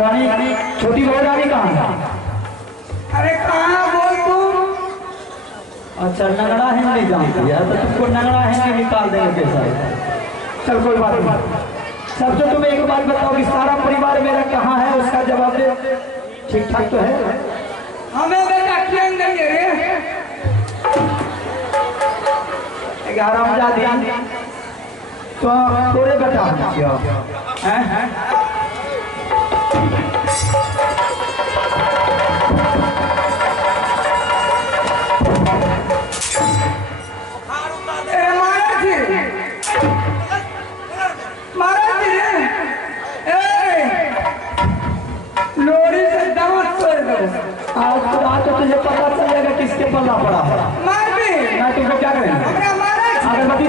रानी छोटी बहू रानी कहाँ है? अच्छा नगड़ा हिंदी जानती है तो तुमको नगड़ा हिंदी निकाल देंगे कैसा। चल कोई बात नहीं। सबसे तुम एक बात बताओ कि सारा परिवार मेरा कहाँ है, उसका जवाब दे। ठीक ठाक तो है? हमें बेटा क्यों नहीं रे 11 बजा दिया तो तोरे बेटा क्या हैं? लोरी से दांत तोड़ दो। आज तो रात को तुझे पता चलेगा किसके पल्ला पड़ा है। मार भी मैं तुमको क्या करेंगे अगरबत्ती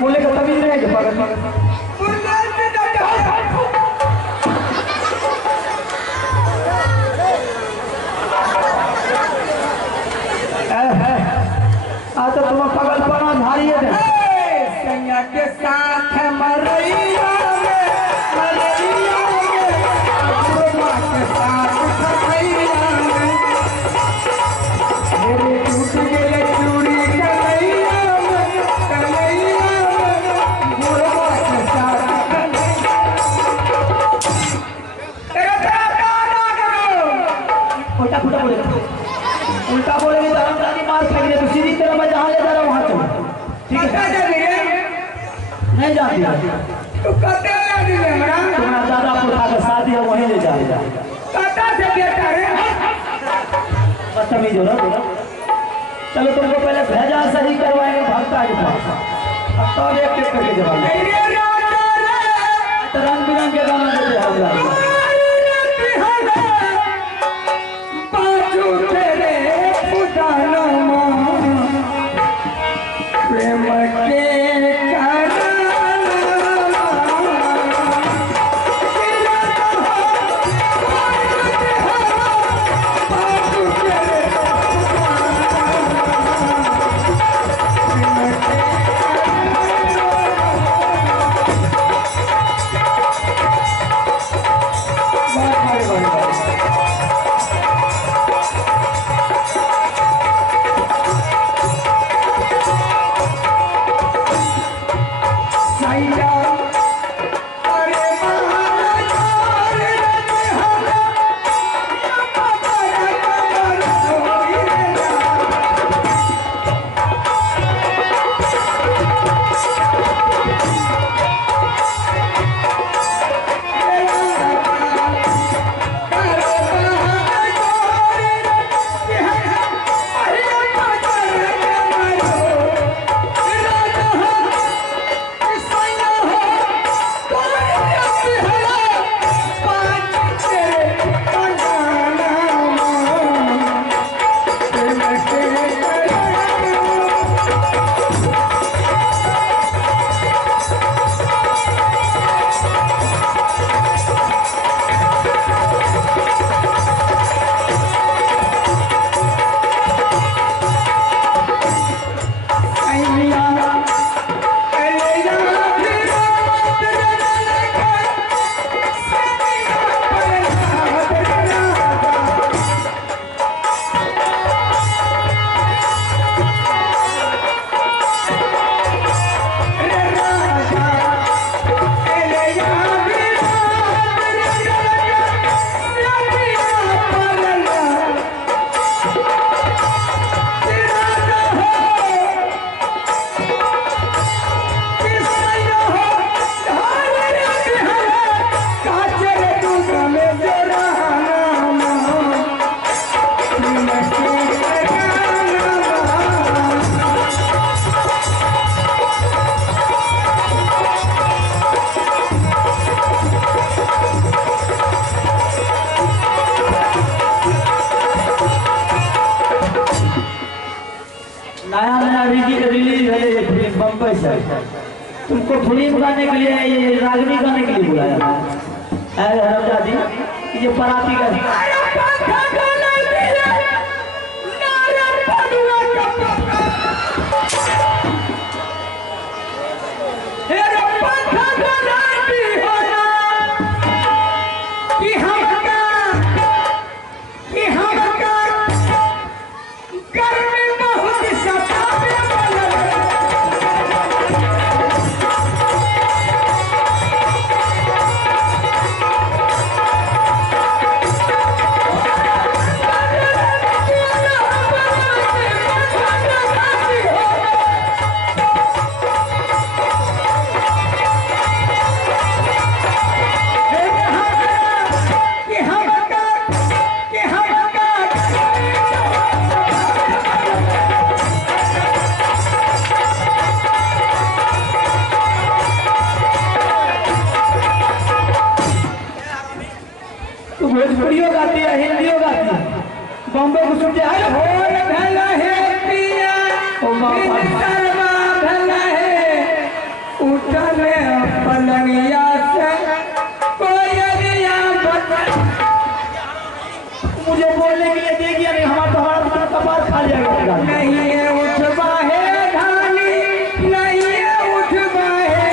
बोले का तभी नहीं है आज तो तुम पगलपना भारी है संज्ञा के साथ है मरैया में ब्रह्मा के साथ सखैया में मेरे टूट गए चूड़ी कलैया में ब्रह्मा के साथ उल्टा फुटा बोले उल्टा बोलेंगे तो हम दादी मार खाएंगे। तो सीधी तरह मैं जहाँ ले जा रहा हूँ वहाँ चलो ठीक है। नहीं जाती तू कहते तुम्हारा दादा पुरखा का शादी है वहीं ले जाएगा। बदतमीज हो रहा। चलो तुमको पहले भेजा सही करवाएंगे भक्ता के पास अब तो एक एक करके जवाब रंग बिरंग के गाना देते हैं प्रेम के नया नया रिलीज है ये फिल्म बम्बई से। तुमको फिल्म गाने के लिए ये रागनी गाने के लिए बुलाया है हरमजा जी। ये पराती का भोजपुरियों गाती है, हिंदियों गाती है, बॉम्बे को सुनते हैं भला है पिया भला है उठले पलंगिया से कोयलिया मुझे बोलने के लिए दे दिया नहीं, हमारा कपार खा जाएगा। नहीं है उठवा है धानी नहीं है उठवा है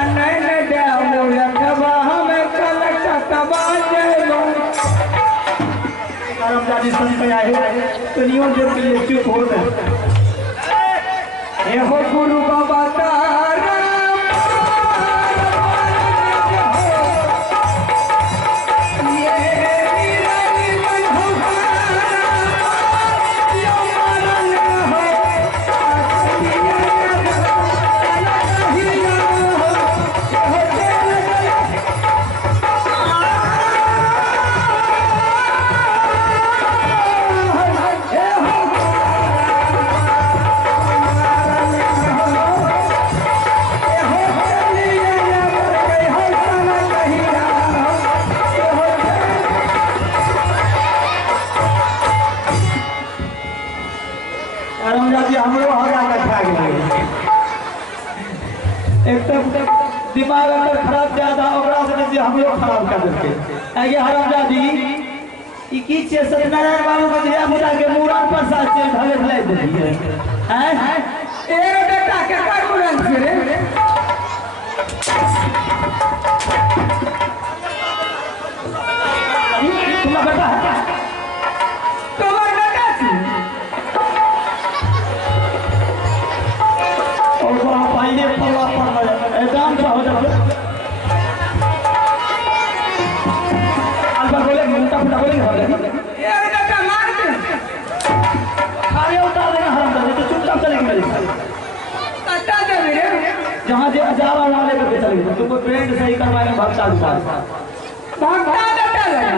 अनैन डामो लखवा हमें कलक कबा रामजादी संत आए तो नियम देव के लिए चुप हो गए। हो गुरु बाबा तारा दिमाग अगर खराब ज्यादा हम लोग खराब कर देते आगे हरामजादी की सत्यनारायण बाबू को दिया मुझा के मुराद पर साथ से भगत ले देती है ए बेटा के का मुराद से रे तुम्हारा बेटा है तुम्हारा बेटा है और वहां पाइए पल्ला पर एकदम सा हो जाता अल्बा बोले मुंटा फुटा बोले हो जाता ये बेटा मार दे खाने उतार देना हरामजादी तो चुपचाप चलेगी मेरे कटा दे मेरे जहां जे हजार वाले पे चलेगी तुमको ट्रेंड सही करवाएंगे भक्ता दुकान भक्ता बेटा लगा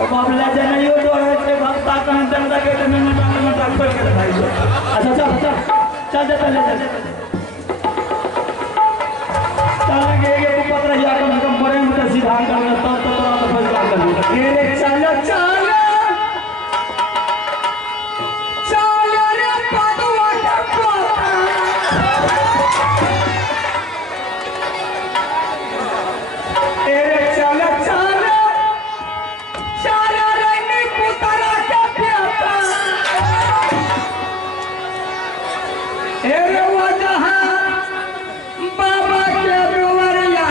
और बाप ले जाना यो तो है भक्ता कहां तक लगे तो मैं ट्रांसफर कर भाई अच्छा चल चल चल ले जा चल के पत्र या कम से कम बड़े में सीधा करना तब तो तोरा तो फैसला कर ये रे चल चल चल रे पटवा टपा ए रे चल चल चल रे नी पुतरा के प्याता ए रे वजह बाबा के दुवरिया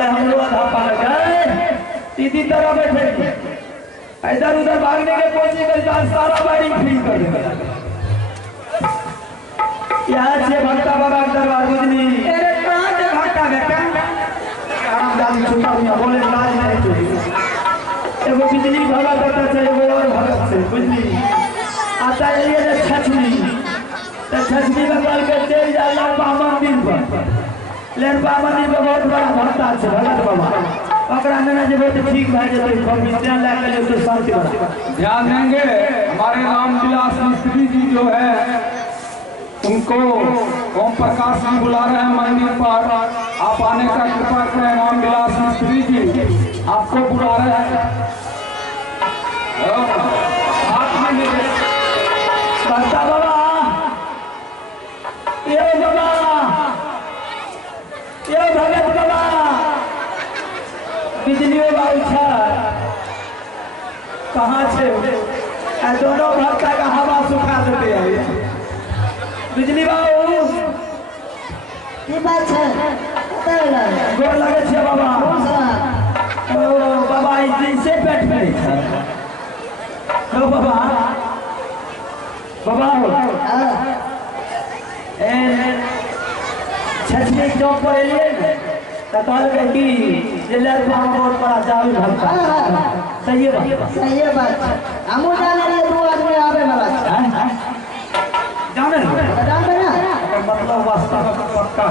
जाए हम लोग आधा पार जाए सीधी तरह बैठे इधर उधर भागने के कोशिश करता सारा बाड़ी फ्री कर देगा यहाँ से भक्ता बाबा दरबार बुझनी अरे कहाँ से भक्ता बेटा आरामदारी छुटा हुआ बोले लाज नहीं चुकी एगो बिजली भगा करता है एगो और भगत से बुझली आता है ये छछनी तो छछनी में कल के तेल जाला बाबा मंदिर पर लेरपा मंदिर में बहुत बड़ा भक्ता है भगत बाबा पकड़ा ना जब तो ठीक भाई जब तो विद्या लेकर जो तो शांति बना ध्यान देंगे हमारे रामविलास मिस्त्री जी जो है उनको ओम प्रकाश जी बुला रहे हैं मंदिर पर आप आने का कृपा करें रामविलास मिस्त्री जी आपको बुला रहे हैं हाथ में भक्ता बाबा ये बाबा ये भगत बाबा बिजली बाबू छा कहाँ से दोनों भक्ता का हवा सुखा देते हैं बिजली बाबू की बात है गोर लगे छे बाबा ओ बाबा इस दिन से पेट में था ओ बाबा बाबा हो ए छछनी चौक पर एलिए तो कहल के कि ये लड़ बहुत बड़ा जावी भक्ता सही है बात हमू जाने रहे दो आदमी आवे वाला जाने जानबे ना मतलब वास्तव में पक्का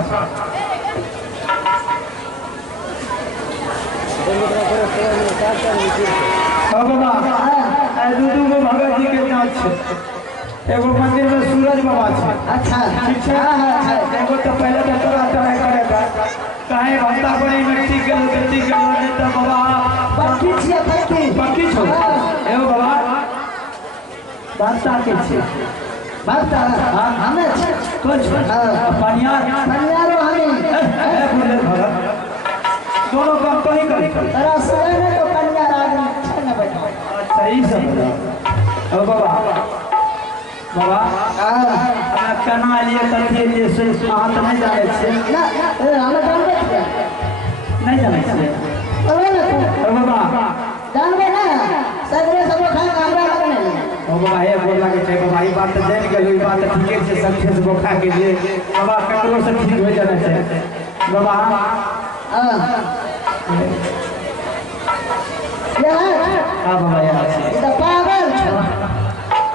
बाबा दू गो भगत जी के नाम छे एगो मंदिर में सूरज बाबा छे अच्छा ठीक है एगो तो पहले तो तोरा तोरा करेगा काहे भक्ता बड़ी मिट्टी के नहीं तो बाबा बाकी छिए बाकी छो एगो बाबा भक्ता के छे बात हमें कुछ पनियारो हमें दोनों काम तो ही करी तेरा सरे में तो पनियार आदमी छे न बैठा सही सब ओ बाबा बाबा केना लिए कथी लिए से अहाँ तो नहीं जाने छे ना हमें जानबे छिए नहीं जाने छे ओ बाबा जानबे ना सगरे सब खाए हमरा लगने ओ बाबा हे बोला के छै बाबा ई बात तो जान गेलो ई बात ठीके छै सच्चे से बोखा के लिए बाबा ककरो से ठीक हो जाना छै बाबा ये बाबा यार तो पागल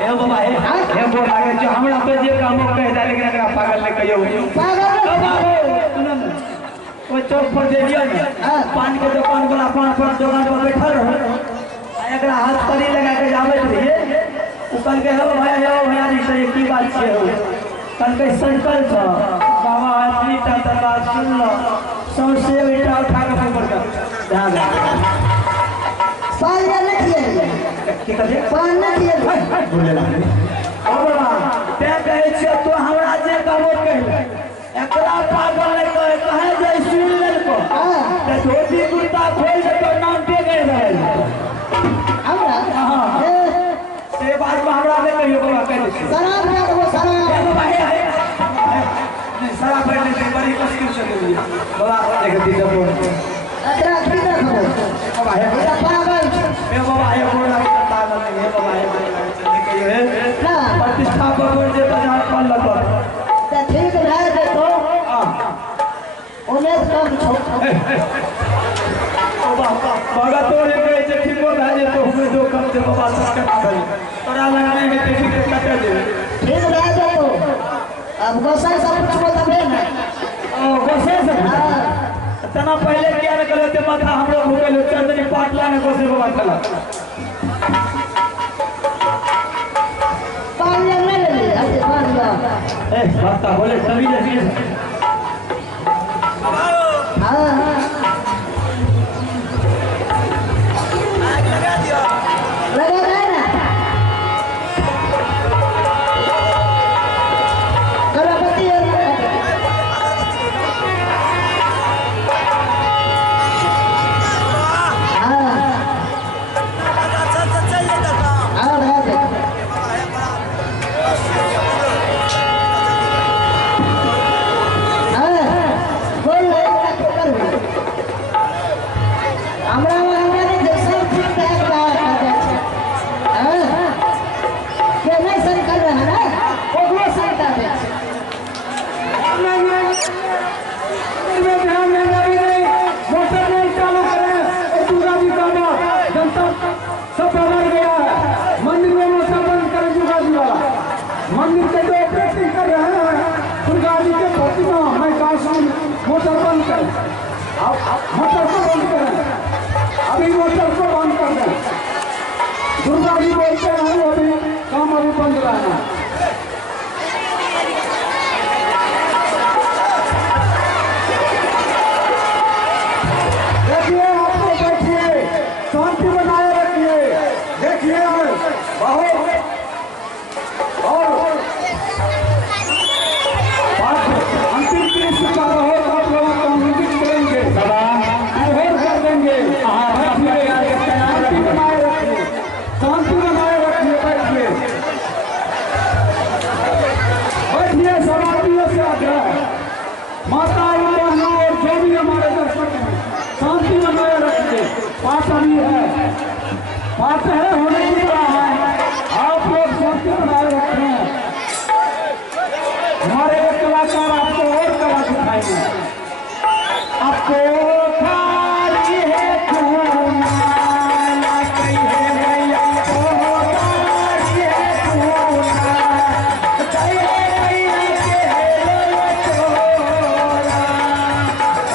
ए बाबा हे बोला के जो हमरा पे जे काम कह दे लेकिन एकरा पागल नहीं कहियो पागल सुनो ना वो चौक पर दे दिया ना पान के दुकान वाला पान पर दुकान पर बैठल रहो एकरा हाथ परी लगा के जावे रहिए कल के हो भैया जी से की बात छे हो कल के संकल छ बाबा आदमी ता बात सुन लो सौसे बेटा उठा के ऊपर कर ध्यान पान नहीं है की कहे पान नहीं है बोले ओ बाबा ते कहे छे तो हमरा जे कहबो कहले एकरा पागल नहीं कहे जे सुन लेल को ते धोती कुर्ता खोल के तो नाम पे गए रहे हमरा हां से बात में हमरा नहीं कहियो बाबा कह दे शराब ना दो शराब बाबा हे नहीं शराब पहले से बड़ी मुश्किल से दे दिया बाबा देख दी जब अतरा की ना खबो बाबा हे पागल ए बाबा हे बोला पागल नहीं है बाबा हे नहीं कहियो है ना प्रतिष्ठा पर बोल दे बाजार पर लगा तो ठीक है देखो हां उन्हें कम छो बाबा तो ये कहे जे ठीक हो जाए तो हमें दो कम से बाबा सब कटा दे तोरा लगाने में देखी के कटे दे ठीक रह देखो अब गोसाई सब कुछ बोलते ना ओ गोसे से तना पहले क्या न करे ते माथा हमरो भूखेलो चंदनी पाटला ने गोसे बाबा चला पान ले ले अरे पान ला ए बात बोले तभी जैसे हां लगा दे ना गणपति आप मोटर को बंद करें, अभी मोटर को बंद कर दें। दुर्गा जी बोलते हैं अभी काम अभी बंद रहना। देखिए आपको बैठिए, शांति बनाए रखिए। देखिए बहुत और अंतिम दृश्य का बहुत आप लोगों को आमंत्रित करेंगे, अवहर कर देंगे। शांति बनाए रखिए, शांति बनाए रखिए। बैठिए बैठिए, समाधियों से आग्रह, माताओं बहनों और जो भी हमारे दर्शक हैं, शांति बनाए रखिए। पाठ अभी है, पाठ है, होने की रहा है, आप लोग शांति बनाए रखें। हमारे एक कलाकार आपको और कला दिखाएंगे। आपको खाली है खूना, कहीं है भैया को खाली है खूना, कहीं है भैया के है चोला,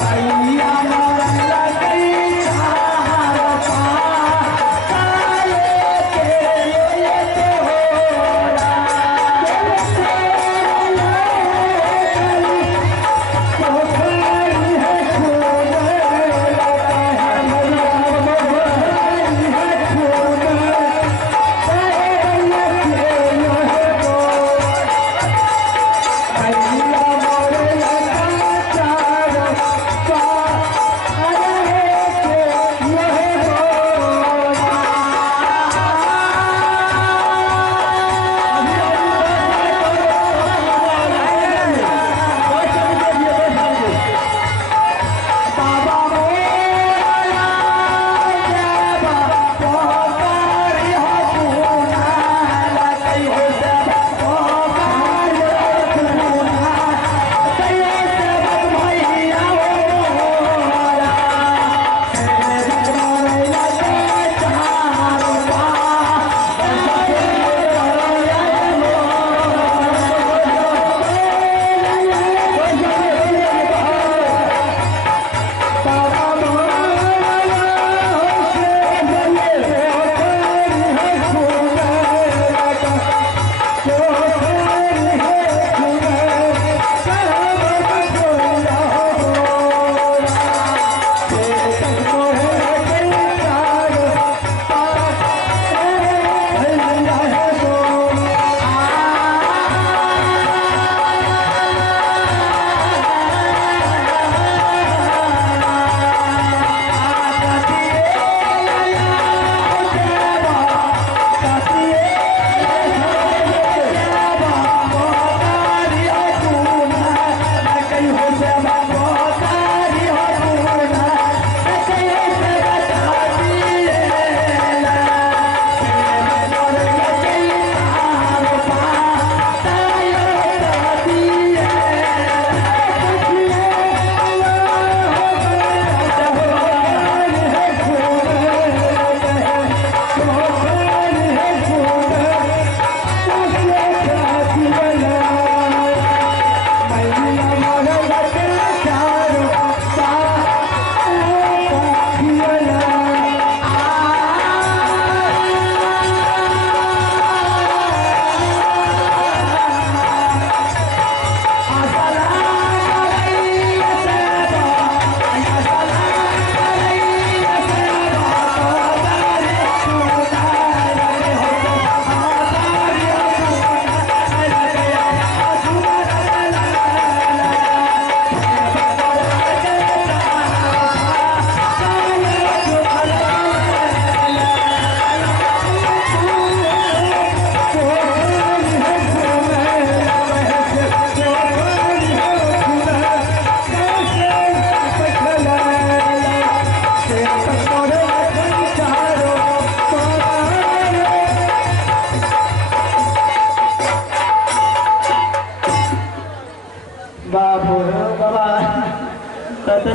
भैया मोरा कहीं चार काले के ये तोरा।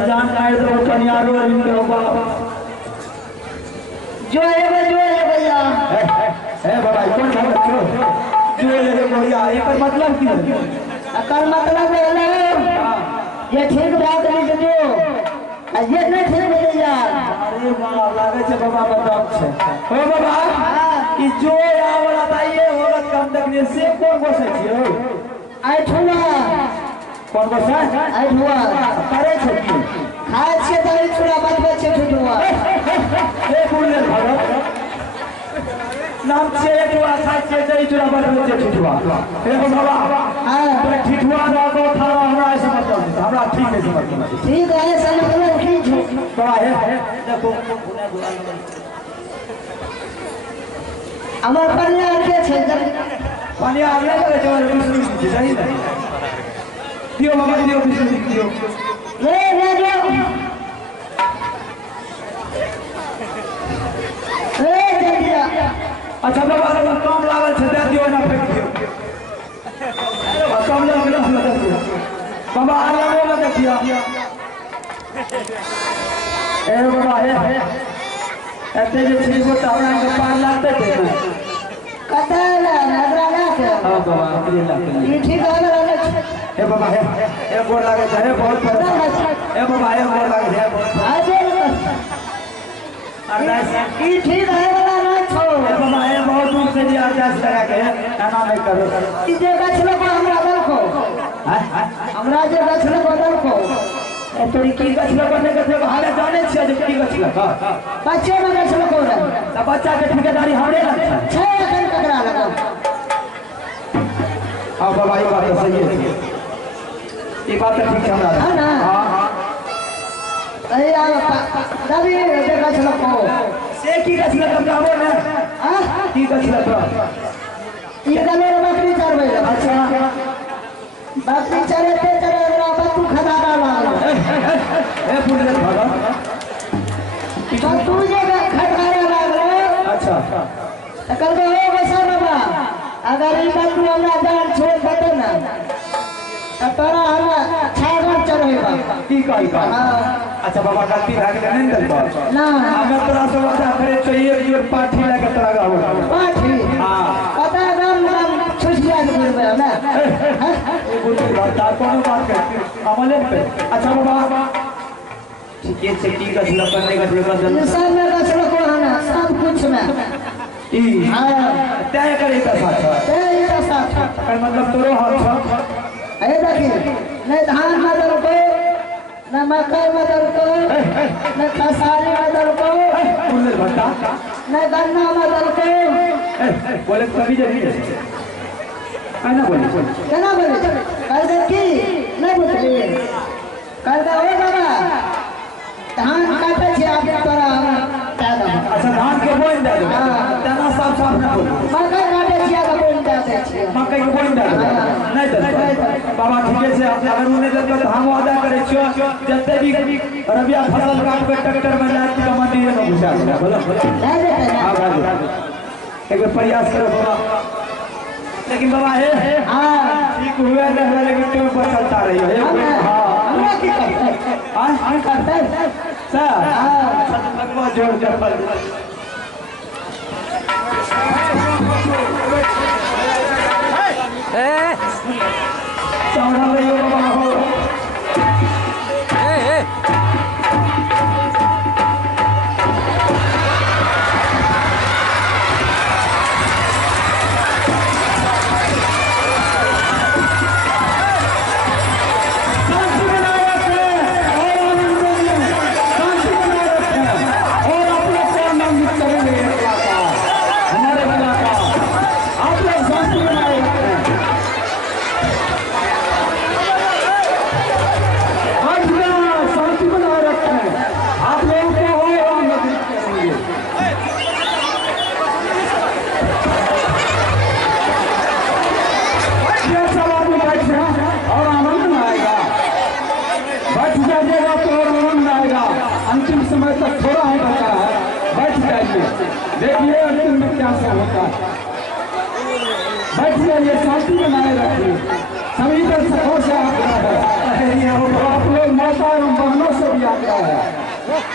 जान काट दो कन्यारो इनके ऊपर जो है भैया है बाबा कौन है बच्चों जो है भैया एकर मतलब की है अकर मतलब है ये ठीक बात नहीं जो ये नहीं थे बोले यार। अरे वाह लागे छे बाबा बदम छे ओ बाबा ई जो आवला ताइए औरत कम देखने से कौन बसे छियो आई ठुआ कौन बसे आई ठुआ करे छे की खाए छे दाई छुड़ा बदबे छे ठुआ ए बोले भगत नाम छे ठुआ खाए छे दाई छुड़ा बदबे छे ठुआ ए बाबा हां तो ठुआ रा को थारा हमरा ऐसे मतलब हमरा ठीक है समझ में ठीक है समझ में ठीक है बाबा है देखो हमार कन्या के छे पानी आगे लगे जो बिजली की सही नहीं दियो बाबा दियो बिजली दियो ले ले दिया अच्छा बाबा काम लागल छे दे दियो ना फेंक दियो काम लागल ना दे दियो बाबा आला में देखिया ए बाबा है एते जे छी को हमरा के पार लागते थे ना कतला नगरा ना के हां बाबा अपने लागते ये ठीक है ना ए बाबा है ए गोर लागे है बहुत ए बाबा है गोर लागे है बहुत आजे अरदास ये ठीक है वाला ना छो ए बाबा है बहुत दूर से जी अरदास लगा के ना नहीं करो जे गछलो को हमरा दल को हमरा जे गछलो को दल को ए तोरी की गछलो करने के हाले जाने छिए जे की गछलो बच्चे में गछलो को रे त बच्चा के ठेकेदारी हमरे लगता छे कन ककरा लगा हां बाबा ये बात तो सही है ये बात तो ठीक है हमरा हां ना हां अरे आ दादी जे गछलो को से की गछलो बताबो ना हां की गछलो ये गले बकरी चरवे अच्छा बकरी चरते चरे बतू खदारा लागल ए पुण्य भगत बतू जे खदारा लागल अच्छा कल के हो बसा बाबा अगर ई बतू हमरा दान छोड़ देते ना तो तोरा हमरा छागर चढ़ेबा की कही का हां अच्छा बाबा गलती भाग के नहीं करता ना अगर तोरा से वादा करे चाहिए ये पाठी लेके तोरा गाओ पाठी हां पता गम छुछिया के बोलबे ना ये बुद्धि बात कोनो बात कर अमले पे अच्छा बाबा ठीक है से की गछलो करने का बदल ये सब में गछलो को हना सब कुछ में ई हां तय करे का साथ ते ये साथ कर मतलब तोरो हाथ ए देखी नहीं धान मदर को न मकई मदर को न खसारी मदर को पुण्य भट्टा न गन्ना मदर को बोले कभी जल्दी आना बोले केना बोले कल देखी नहीं बोले कल का हो बाबा धान काटे छे आप तोरा दादा अच्छा धान के बोइन दे दो तना साफ साफ ना बोल मकई काटे छे का बोल दे छे मकई के बोइन दे दो नहीं दे बाबा ठीक है से अगर उन्हें दे तो हम वादा करे छियो जते भी रबिया फसल काट के ट्रैक्टर में जाए तो मंडी में घुसा दे बोलो नहीं देते हां बाबू एक बार प्रयास करो बाबा लेकिन बाबा है हां ठीक हुआ रहा लेकिन तुम पर चलता रही हो हां हमरा की करते हां करते सर हां भगवान जोर जोर पर चौड़ा रही हो बाबा हो अंतिम समय तक थोड़ा ही बचा है बैठ जाइए देखिए अंतिम में क्या क्या होता है बैठ जाइए शांति बनाए रखिए सभी दर्शकों से आग्रह है आप लोग माता एवं बहनों से भी आग्रह है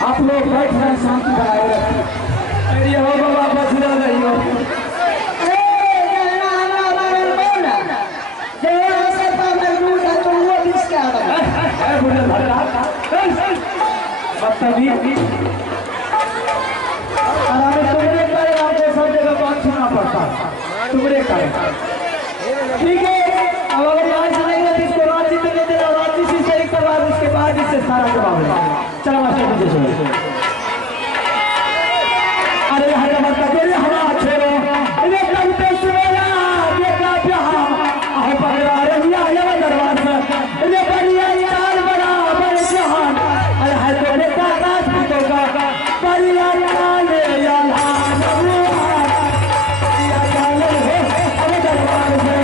आप लोग बैठ रहे शांति बनाए रखिए हो बाबा बच रही हो बदतमीज। और हमें तुमरे करे आपको सब जगह बात सुनना पड़ता है, तुमरे करे। ठीक है, अब अगर यहाँ से नहीं रहती इसको रांची तक ले देना, रांची से सही करवा दो, उसके बाद इससे सारा जवाब है। चलो मास्टर पीछे छोड़ो। अरे हरे मत तेरे हवा छोड़ो, ये करते सुनेगा ये का जहां आह पकड़ा रहिया ये दरबार में ये बढ़िया चाल बड़ा बड़े जहान। अरे है तो बेटा काश भी तो का बढ़िया चाल या लाल या चाल हो अरे दरबार में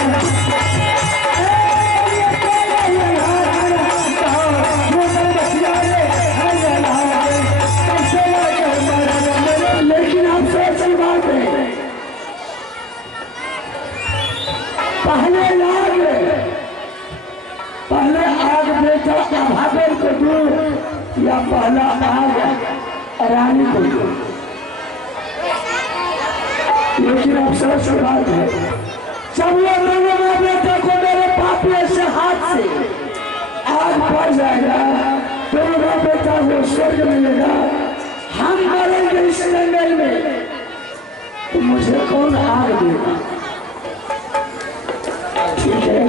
लेकिन आपसे ऐसी बात है, पहले आग बेटा भागर को दूर या पहला आग रानी को दूर। लेकिन अफसोस की बात है, जब वो मेरे बेटा को मेरे पापे से हाथ से आग पड़ जाएगा तो मेरा बेटा वो स्वर्ग मिलेगा, हम मरेंगे इस जंगल में, तो मुझे कौन आग देगा? ठीक है,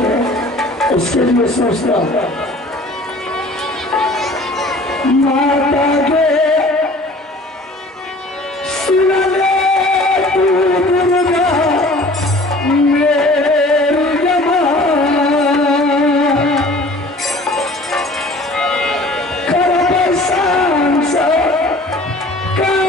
उसके लिए सोचता माता गे सुन ले तू दुर्गा मेरी जमां कर बरसान सा कर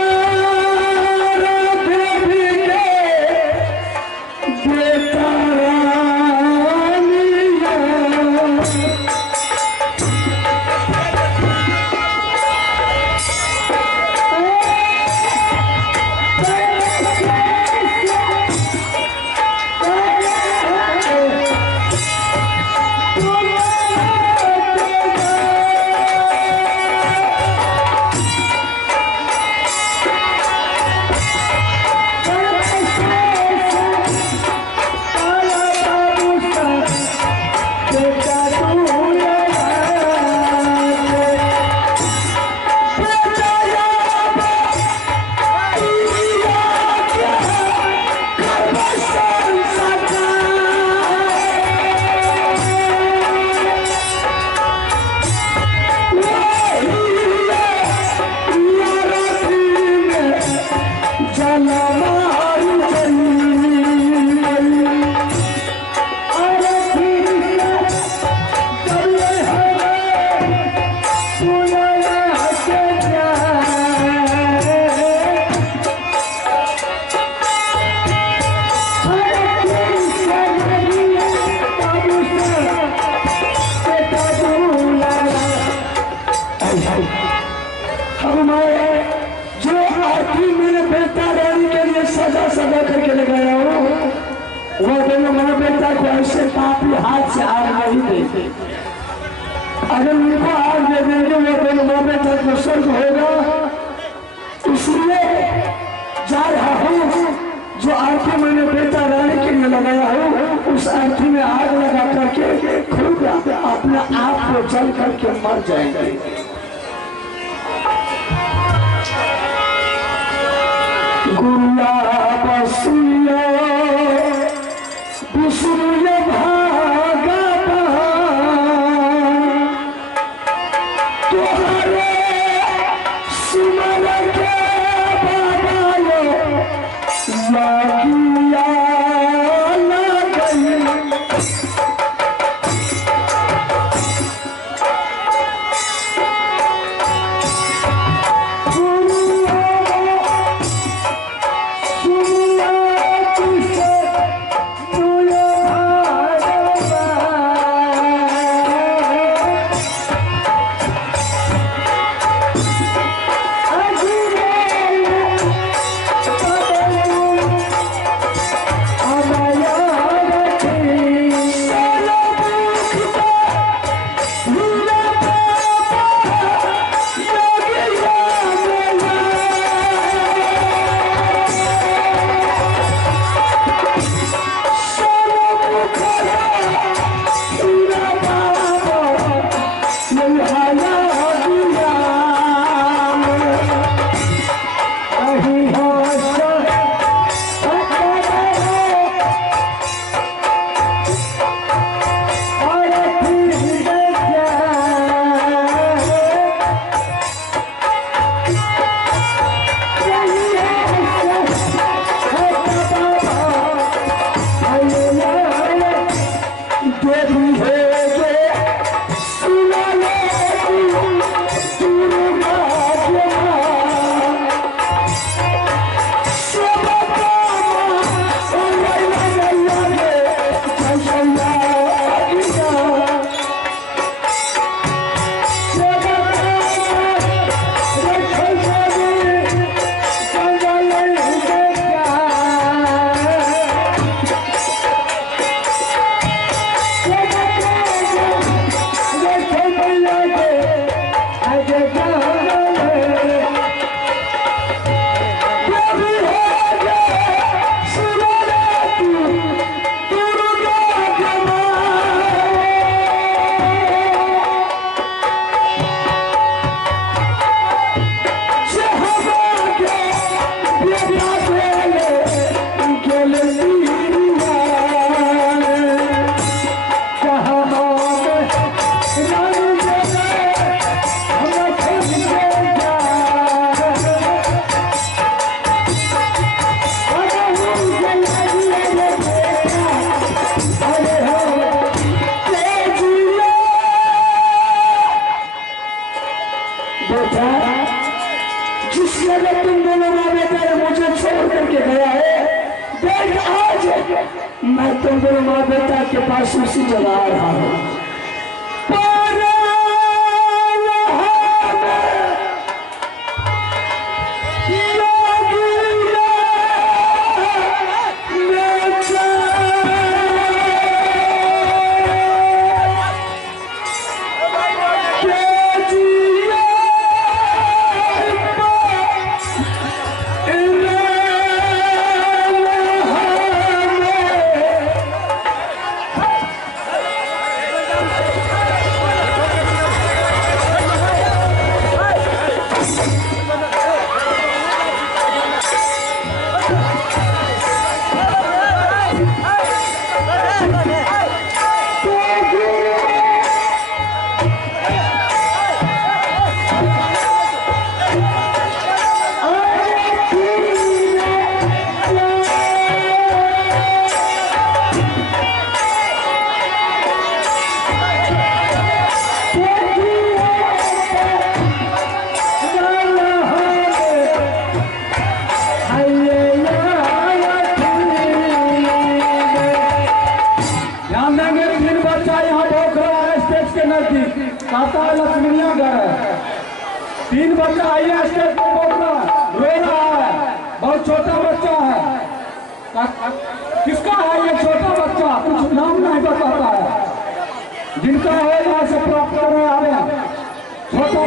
देवी के बेटा सजा करके लगाया हो, वो दोनों मेरे बेटा को ऐसे पापी हाथ से आग नहीं देते। अगर उनको आग दे देंगे वो दोनों मेरे बेटा को स्वर्ग होगा। इसलिए जा रहा हूँ, जो आरती मैंने बेटा रानी के लिए लगाया हो, उस आरती में आग लगा करके खुद अपने आप को जल करके मर जाएंगे। गुलाब सुनियो विष्णु भागा तुम्हारे सुमर के बाबा लागिया लगई। तुम दोनों माँ बेटा ने मुझे छोड़ करके गया है। देख आज मैं तुम दोनों माँ बेटा के पास उसी जगह आ रहा हूँ। तीन बच्चा आइए स्टेज पर रो रहा है, बहुत छोटा बच्चा है। किसका है ये छोटा बच्चा? कुछ नाम नहीं बताता है। जिनका है यहाँ से प्राप्त करने आ रहे हैं। छोटा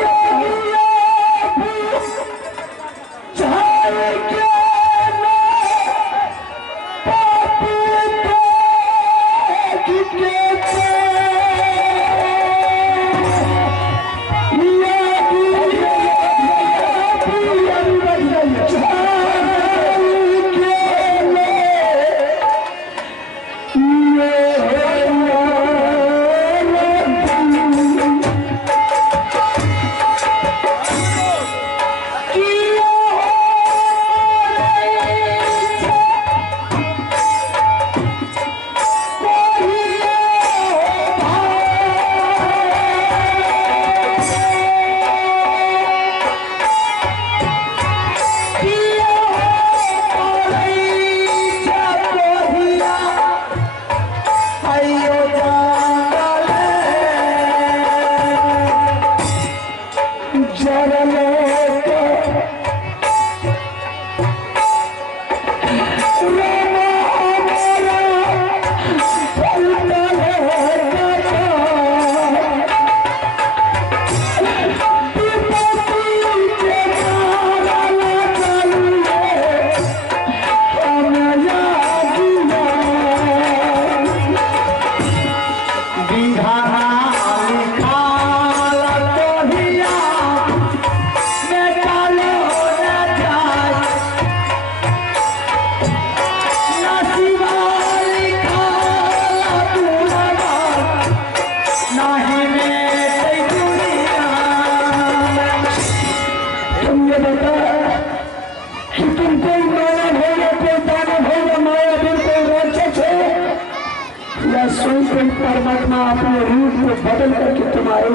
परमात्मा अपने रूप को बदल करके तुम्हारे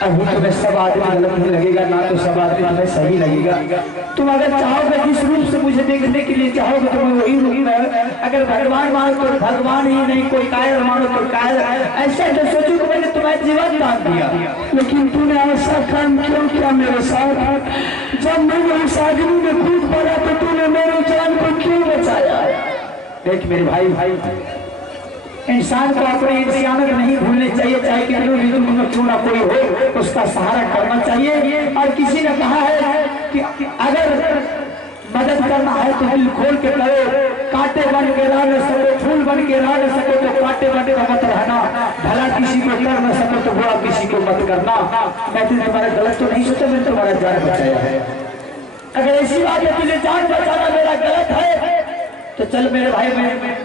अभी तुम्हें सब आदमी गलत नहीं लगेगा, ना तो सब आदमी हमें सही लगेगा। तुम अगर चाहोगे जिस रूप से मुझे देखने के लिए चाहोगे तो मैं वही रूप में, अगर भगवान मानो तो भगवान ही नहीं, कोई कायर मानो तो कायर। ऐसा जो सोचो कि मैंने तुम्हें जीवन दान दिया, लेकिन तूने ऐसा काम क्यों किया मेरे साथ? जब मैंने उस आदमी में कूद पड़ा तो तूने मेरी जान को क्यों बचाया? देख मेरे भाई, इंसान को अपने इंसानियत नहीं भूलनी चाहिए, चाहे क्यों ना कोई हो, उसका सहारा करना चाहिए। और किसी ने कहा है कि अगर मदद करना है तो दिल खोल के करो, कांटे बन के रह न सको, फूल बन के रह न सको तो कांटे बन के मत रहना, भला किसी को कर न सको तो बुरा किसी को मत करना। मैं तुझे तुम्हारा गलत तो नहीं सोचा, मैंने तुम्हारा जान बचाया है। अगर ऐसी बात है तुझे जान बचाना मेरा गलत है तो चल मेरे भाई,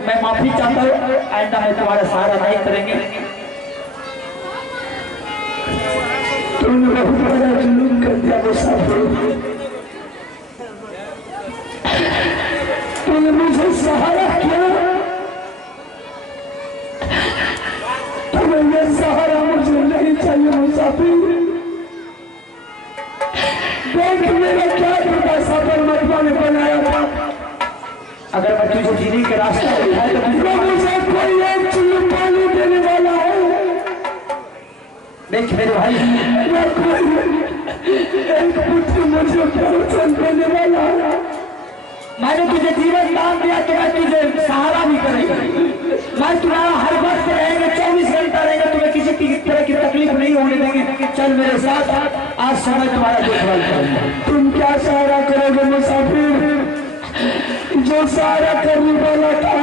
मैं माफी चाहता हूँ, आइंदा मैं तुम्हारा सहारा नहीं करेंगे। तुमने बहुत बड़ा जुलूम कर दिया मुसाफिर, तुमने मुझे सहारा किया, तुम्हें ये सहारा मुझे नहीं चाहिए मुसाफिर। देख मेरा 1000 रुपया सफल मतवा ने बनाया था। अगर मैं तुझे जीने के रास्ते में दिखाए तो जो मुझे कोई एक चुल्लू पानी देने वाला है, देख मेरे भाई, मैं कोई एक पुत्र मुझे पेंशन देने वाला है। मैंने तुझे जीवन दान दिया तो मैं तुझे सहारा भी करेगा। मैं तुम्हारा हर वक्त रहेंगे, 24 घंटा रहेंगे, तुम्हें किसी तरह की तकलीफ नहीं होने देंगे। चल मेरे साथ, आज समय तुम्हारा देखभाल करूंगा। तुम क्या सहारा करोगे मुसाफिर? जो सहारा करने वाला था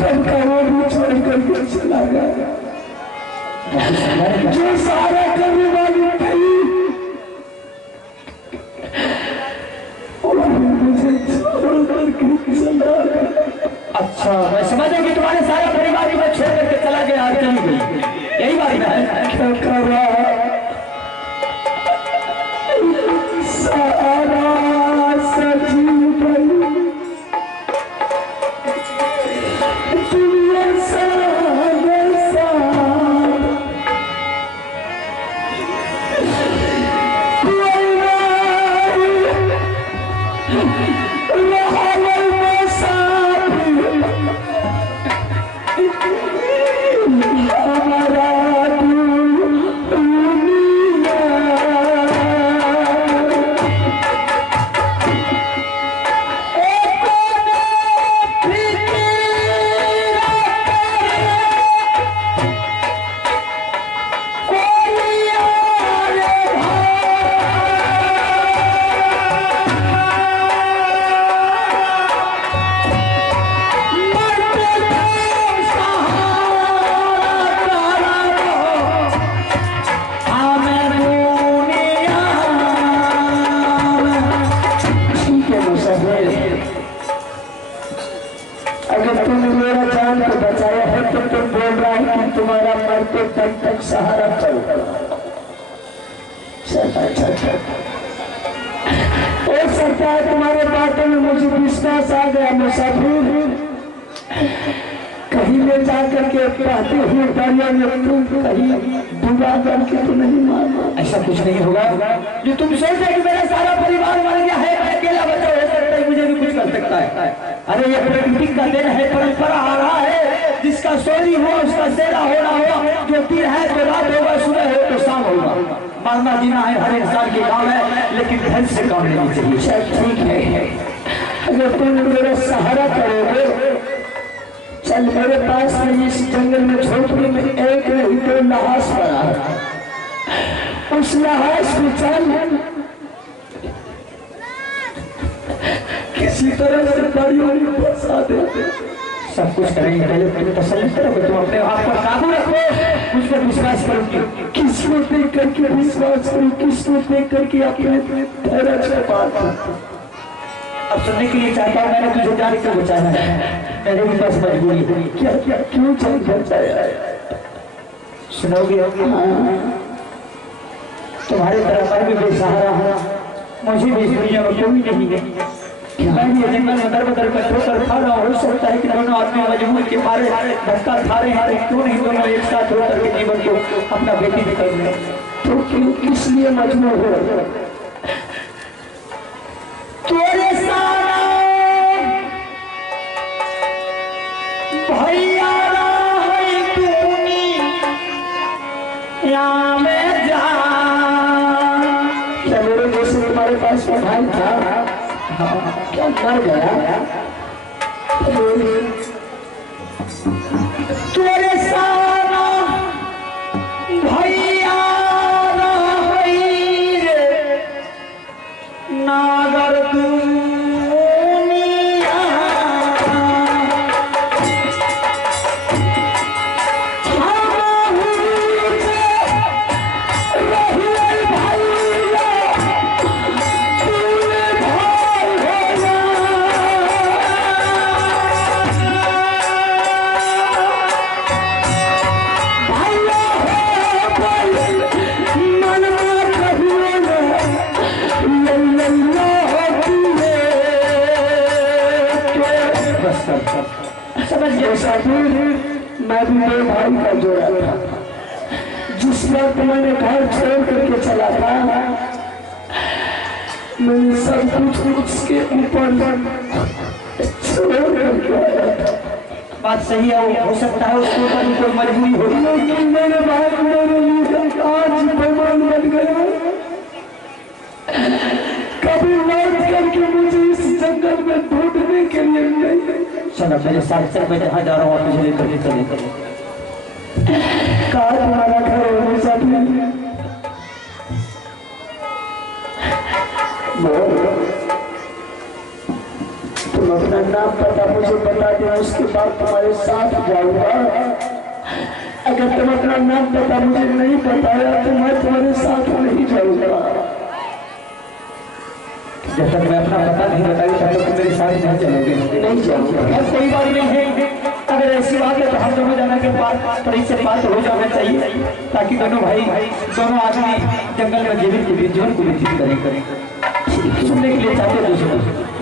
कब का वो भी छोड़ करके चला गया। जो सहारा करने वाली थी मुझे छोड़ करके चला गया। अच्छा, मैं समझ गया कि तुम्हारे सारे परिवार को छोड़ करके चला गया, चली गई, यही बात है। क्या कर रहा है? सहारा सजी गई दुनिया सारे साथ, कोई नहीं रहल में साथ हमारा अगर तुमने मेरा जान को बचाया है तो तुम बोल रहा है कि तुम्हारा मरते दम तक सहारा करो। हो सकता है तुम्हारे बातों में मुझे विश्वास आ गया मुसाफिर, कहीं ले जा करके कहते हुए दरिया में तुम कहीं डूबा करके तो नहीं मारना। ऐसा कुछ नहीं होगा जो तुम सोचते कि मेरा सारा परिवार मर गया है, अकेला बचा हो सकता है, मुझे भी कुछ कर सकता है। अरे ये प्रकृति का दिन है, परंपरा आ रहा है, जिसका सोनी हो उसका सेरा होना हो, जो दिन है तो रात होगा, सुबह हो तो शाम होगा। मरना जीना है हर इंसान की काम है, लेकिन धन से काम लेनी चाहिए। ठीक है, अगर तुम मेरा सहारा करोगे, चल मेरे पास में इस जंगल में झोपड़ी में एक नहीं तो लहास पड़ा है, उस लहास को चल किसी तरह से परियों में फंसा देते। सब कुछ करेंगे, पहले तुम तसल्ली करो, तुम अपने आप पर काबू रखो, मुझ पर विश्वास करो। किसको देख करके विश्वास करो, किसको देख करके अपने धैर्य से बात। अब सुनने के लिए चाहता हूँ, मैंने तुझे जान क्यों बचाया है, मेरे भी पास मजबूरी है। क्या क्या क्यों जान बचाया है? सुनोगे? तुम्हारे तरफ मैं भी बेसहारा हूँ, मुझे भी इस दुनिया में कोई नहीं है। मैं भी जंगल में दर बदर कर ठोकर खा रहा हूँ। हो सकता है कि दोनों आदमी मजबूर के मारे धक्का खा रहे हैं, क्यों नहीं दोनों एक साथ होकर के जीवन को अपना बेटी भी कर रहे हैं। तो क्यों किस लिए मजबूर हो? तेरे सारा भैया में जा, क्या मेरे जैसे तुम्हारे पास में भाई था? क्या मर गया? तेरे सारा भैया नागर मैं भी मेरे भाई का जोड़ा था, जिस वक्त मैंने घर छोड़ करके चला था मैंने सब कुछ उसके ऊपर छोड़ करके आया था। बात सही है, वो हो सकता है उसके ऊपर कोई मजबूरी हो, लेकिन मेरे भाई मेरे लिए आज बेमान बन गया। कभी लौट करके मुझे इस जंगल में ढूंढने के लिए नहीं। चलो मेरे साथ चल, मैं जहाँ जा रहा हूँ तुझे लेकर चले। कहा तुम्हारा घर है मेरे साथ में? तुम अपना नाम पता मुझे बता दो, उसके बाद तुम्हारे साथ जाऊंगा। अगर तुम अपना नाम पता मुझे नहीं बताया तो मैं तुम्हारे साथ नहीं जाऊंगा। जब तक मैं अपना पता नहीं बताऊंगा तब तक मेरे साथ नहीं चलोगे। नहीं जाऊंगा। कोई बात नहीं है, अगर ऐसी बात है तो हम दोनों जाना के बाद थोड़ी से बात हो जाना चाहिए, ताकि दोनों भाई दोनों आदमी जंगल में जीवन को व्यतीत करें। सुनने के लिए चाहते हैं दोस्तों।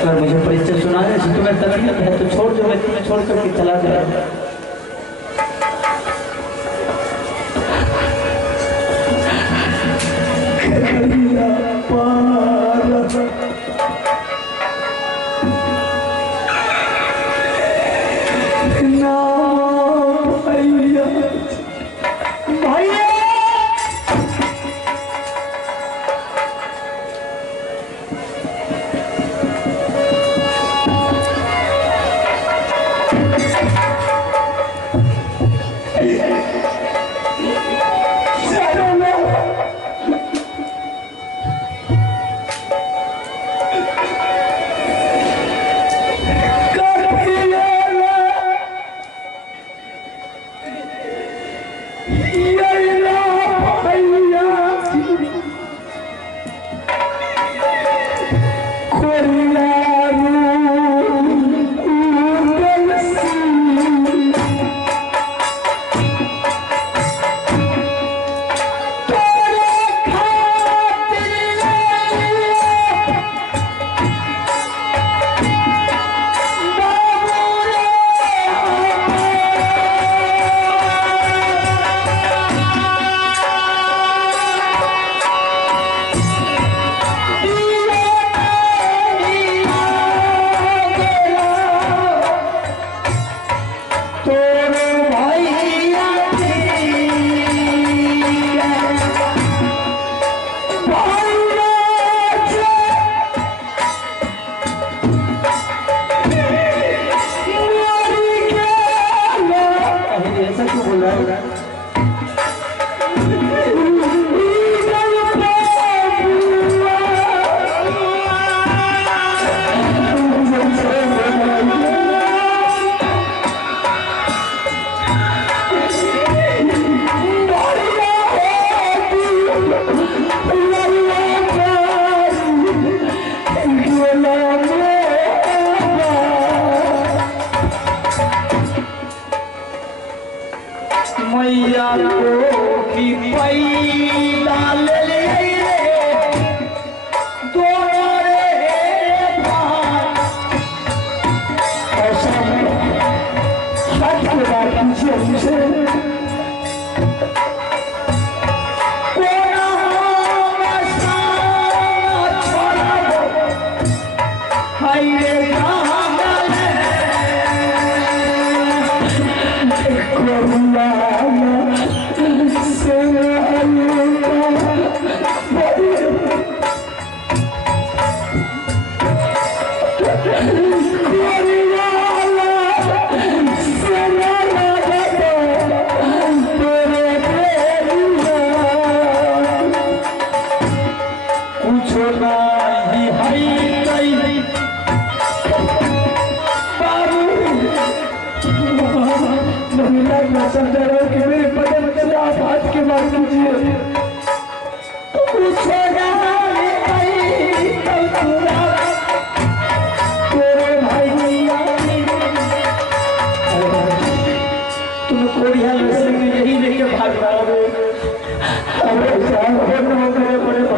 अगर मुझे परिचय सुनाने से तुम्हें तकलीफ है तो छोड़ दो, मैं तुम्हें छोड़ करके चला जाऊंगा।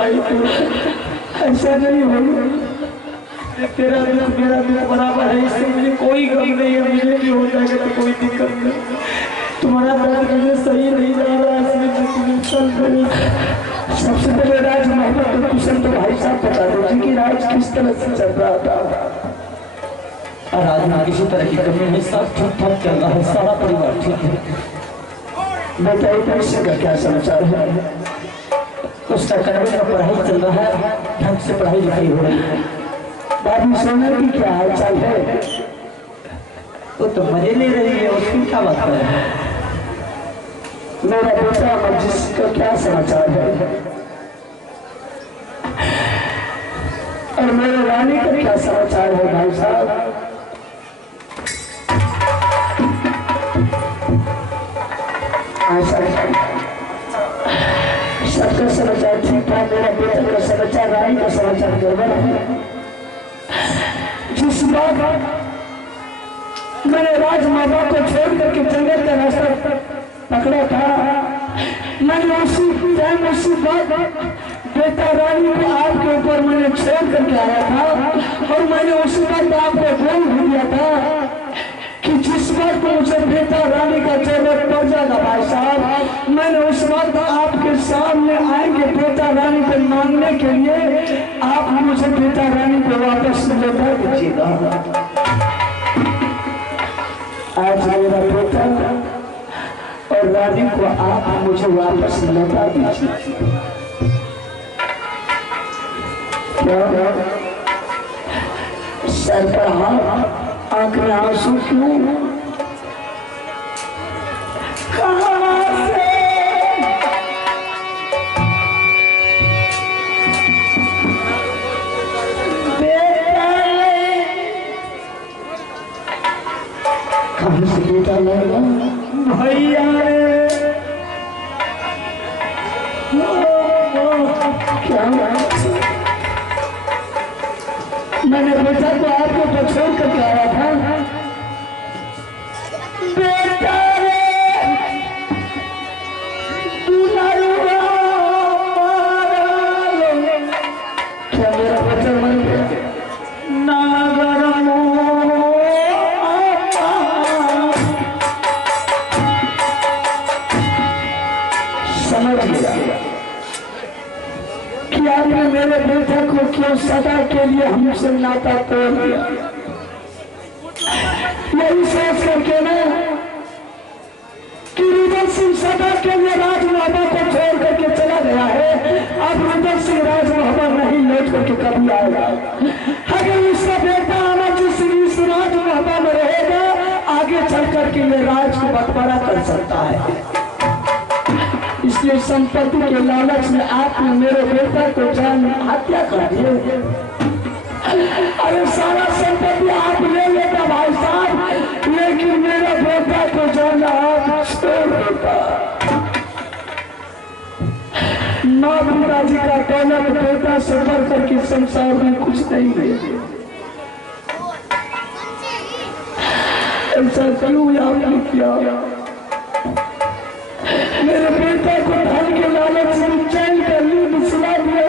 भाई ऐसा नहीं होगा। तेरा दुख मेरा दुख बराबर है, इससे मुझे कोई गम नहीं है। मुझे भी हो जाएगा तो कोई दिक्कत नहीं। तुम्हारा दर्द मुझे सही नहीं जा रहा है, इसलिए सबसे पहले राज मोहब्बत का कुशल तो भाई साहब बता दो जी कि राज किस तरह से चल रहा था। राज में किसी तरह की कमी नहीं, सब ठीक ठाक चल रहा है, सारा परिवार ठीक है। बताइए पैसे का क्या समाचार है? उसका कन्वे का पढ़ाई चल रहा है, ढंग से पढ़ाई लिखाई हो रही है। बाबू सोना की क्या हाल चाल है? वो तो मजे ले रही है, उसकी क्या बात कर रहे हैं? मेरा बेटा मजिस का क्या समाचार है? और मेरे रानी का क्या समाचार है भाई साहब? सबका समाचार ठीक ठाक, मेरा बेटा का समाचार, रानी का समाचार गड़बड़ है। जिस बात मैंने राज माँ बाप को छोड़ करके जंगल का रास्ता पकड़ा था, मैंने उसी टाइम उसी बात बेटा रानी को आपके ऊपर मैंने छोड़ करके आया था। और मैंने उसी बात आपको बोल दिया था कि जिस बात को मुझे बेटा रानी का जरूरत पड़ जाएगा भाई साहब, मैंने उस वक्त आपके सामने आएंगे बेटा रानी को मांगने के लिए। आप मुझे बेटा रानी को वापस लौटा दीजिएगा। आज मेरा बेटा और रानी को आप मुझे वापस लौटा दीजिए। सर पर हाथ, आंख में आंसू क्यों? कहाँ से बेटा लेगा भैया रे? क्या मैंने बेटा को आपको तो छोड़ करके आया था। बेटा रे क्या मेरा बच्चा मर गया? समझ गया कि आपने मेरे बेटे को क्यों सदा के लिए हमसे नाता तोड़ दिया। यही सोच करके ना कि रुदल सिंह सदा के लिए राज मोहब्बत को छोड़ करके चला गया है। अब रुदल सिंह राज मोहब्बत नहीं लौट करके कभी आएगा। अगर उसका बेटा अमर सिंह इस राज मोहब्बत में रहेगा, आगे चल करके ये राज को बंटवारा कर सकता है। इसलिए संपत्ति के लालच में आपने मेरे बेटा को जान हत्या कर दी। अरे सारा संपत्ति आप ले लेता भाई साहब, लेकिन मेरे बेटा को जान आप छोड़ देता। माँ पिताजी का दौलत बेटा से बढ़ करके संसार में कुछ नहीं है। ऐसा क्यों आपने किया? मेरे बेटे को धन के लालच में चैन कर ली, बिछला दिया।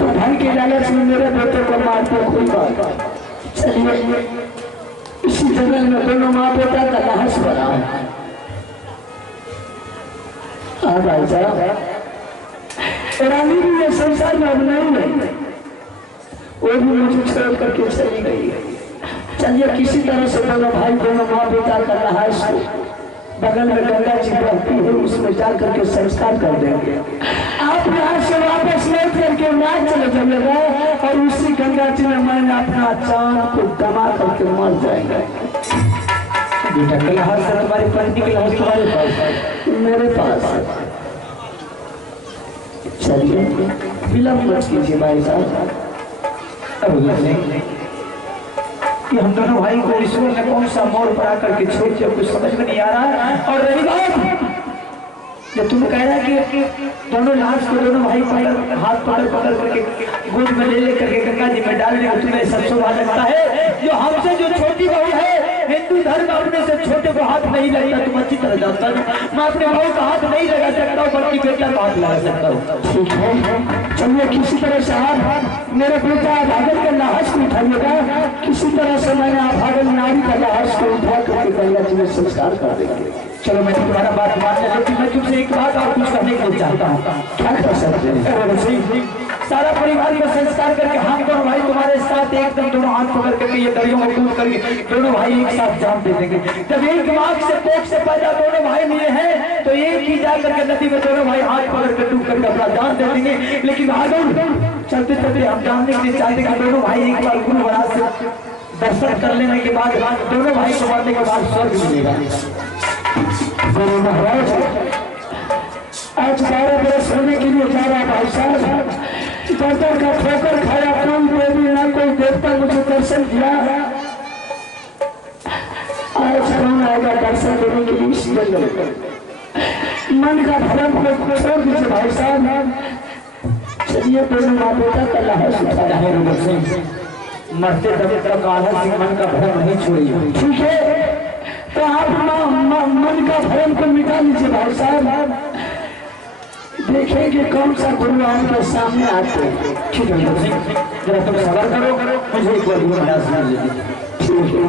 तो धन के लालच में मेरे बेटे को मारते कोई बात। चलिए इसी जगह में दोनों माँ बेटा का लाश बना है। भाई साहब रानी भी ये संसार में अब नहीं है, वो भी मुझे छोड़ करके चली गई है। चलिए किसी तरह से दोनों भाई दोनों माँ बेटा का लाश बगल में गंगा जी बहती है, उसमें जा करके संस्कार कर देंगे। आप यहाँ से वापस लौट करके नाच चले जाइएगा और उसी गंगा जी में मैंने अपना चांद को दबा करके मर जाएगा। बेटा कलहार से तुम्हारी पत्नी के लहास तुम्हारे पास? मेरे पास। चलिए विलम्ब मत कीजिए भाई साहब। कि हम दोनों भाई को ईश्वर ने कौन सा मोड़ पर आकर के छोड़ दिया, कुछ समझ में नहीं आ रहा है। और रही बात जो तुम कह रहा है कि दोनों लाश को दोनों भाई पकड़ हाथ पकड़ करके गोद में ले करके गंगा जी में डाल देंगे, तुम्हें सब शोभा लगता है? जो हमसे जो छोटी बहू है हिंदू धर्म अपने से छोटे को हाथ नहीं लगता, तुम अच्छी तरह जानता हो। मैं अपने बहू का हाथ नहीं लगा सकता हूँ, बल्कि बेटा का हाथ लगा सकता हूँ। ठीक है, चलिए किसी तरह से आप मेरे बेटा भागल के लाश को उठाइएगा। किसी तरह से मैंने आप भागल नारी का लाश को उठा करके गंगा जी में संस्कार कर देंगे। चलो मैं तुम्हारा बात मान लिया, लेकिन मैं तुमसे एक बात और कुछ करने के लिए चाहता हूँ। क्या कर सकते हैं? सारा परिवार को संस्कार करके हम दोनों भाई तुम्हारे साथ एकदम दोनों हाथ पकड़ करके ये दरियों में डूब करके दोनों भाई एक साथ जान दे देंगे। जब एक माँ से कोख से पैदा दोनों भाई मिले हैं तो एक ही जा करके नदी में दोनों भाई हाथ पकड़ कर डूब करके अपना जान दे देंगे। लेकिन भागल चलते चलते हम जानने के लिए चाहते कि दोनों भाई एक बार गुरु महाराज से दर्शन कर लेने के बाद दोनों भाई को मारने के बाद स्वर्ग मिलेगा। गुरु महाराज आज 12 बरस होने के लिए जा रहा भाई साहब। दर्शन का ठोकर खाया, कोई देवी ना कोई देवता मुझे दर्शन दिया। आज कौन आएगा दर्शन देने के लिए इस जंगल में? मन का भ्रम को छोड़ दीजिए भाई साहब। चलिए दोनों माँ बेटा का लाश उठाया है। मरते दबे तक आधा सिंह मन का भ्रम नहीं छोड़िए। ठीक है, तो आप मन का भ्रम को मिटा लीजिए भाई साहब। देखेंगे कौन सा गुरु आपके सामने आते हैं। ठीक है जरा तुम सवाल करो, मुझे एक बार गुरु महाराज सुना लीजिए। ठीक है,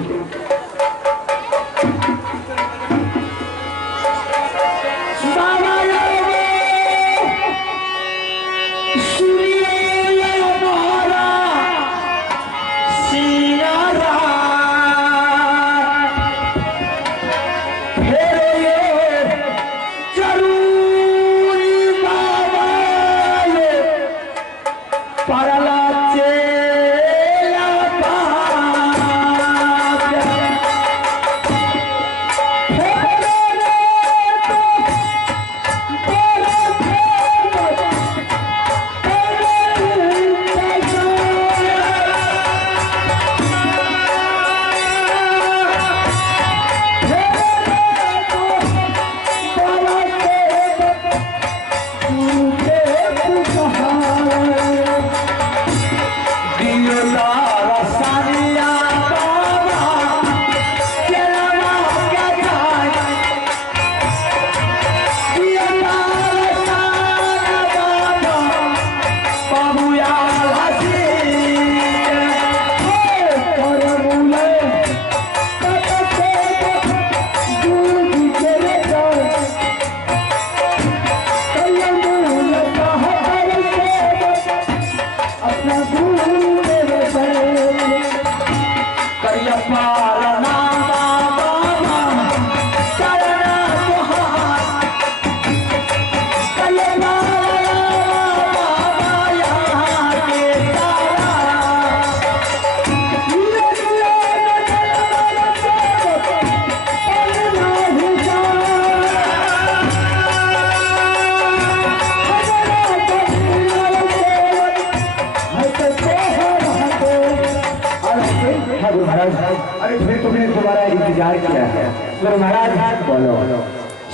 अरे फिर तुमने दोबारा इंतजार किया है। गुरु महाराज बोलो,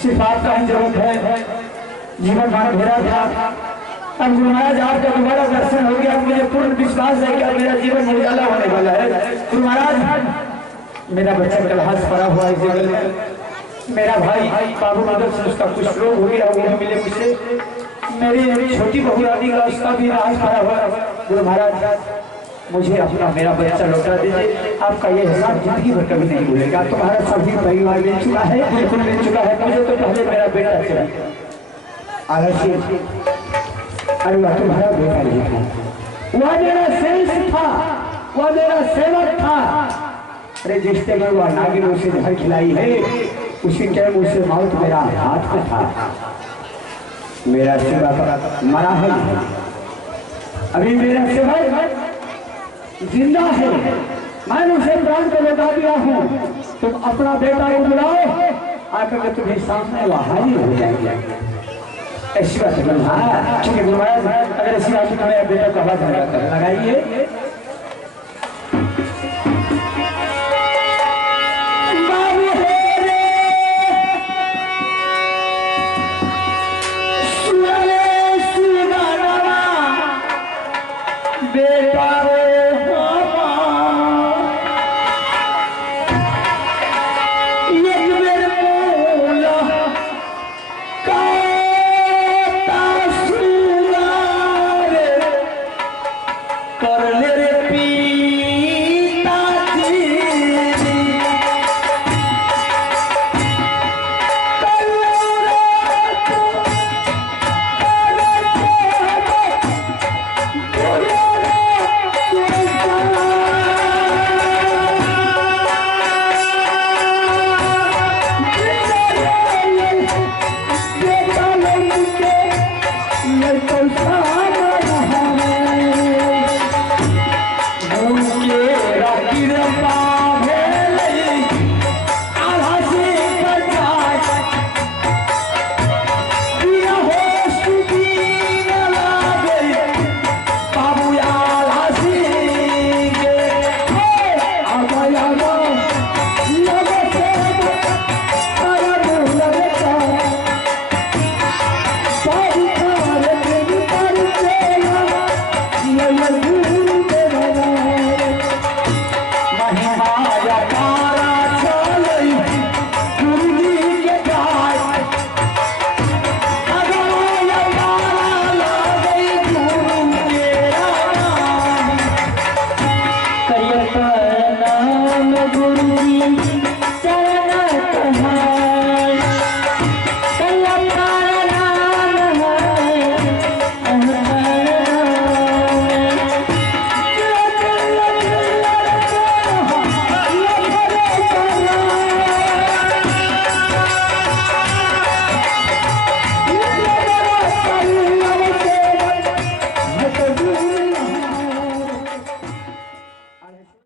सिर्फ आपका ही जरूरत है। जीवन मानो घेरा था, अब गुरु महाराज आपका दोबारा दर्शन हो गया। मुझे पूर्ण विश्वास है कि मेरा जीवन उजाला होने वाला है। गुरु महाराज मेरा बच्चा कलहास पड़ा हुआ इस जंगल में, मेरा भाई बाबू मदद से उसका कुछ रोग हो गया, वो मिले मुझसे। मेरी छोटी बहू आदि का उसका भी राज पड़ा हुआ। गुरु महाराज मुझे अपना मेरा बच्चा लौटा दीजिए। आपका ये हिसाब जिंदगी भर कभी नहीं भूलेगा। तुम्हारा सभी परिवार मिल चुका है, बिल्कुल मिल चुका है। मुझे तो पहले मेरा बेटा चाहिए। अरे वह तुम्हारा बेटा नहीं था, वह मेरा सेल्स था, वह मेरा सेवक था। अरे जिस टाइम वह नागिन उसे जहर खिलाई है, उसी टाइम उसे मौत मेरा हाथ में था। मेरा सेवक मरा है, अभी मेरा सेवक जिंदा है। मैंने उसे प्राण को लौटा दिया हूँ। तुम अपना बेटा को बुलाओ, आकर के तुम्हें सामने हाजिर हो जाएंगे। ऐसी बात है। हाँ ठीक है गुरुराज, अगर ऐसी बात तो मेरा बेटा को आवाज लगाइए।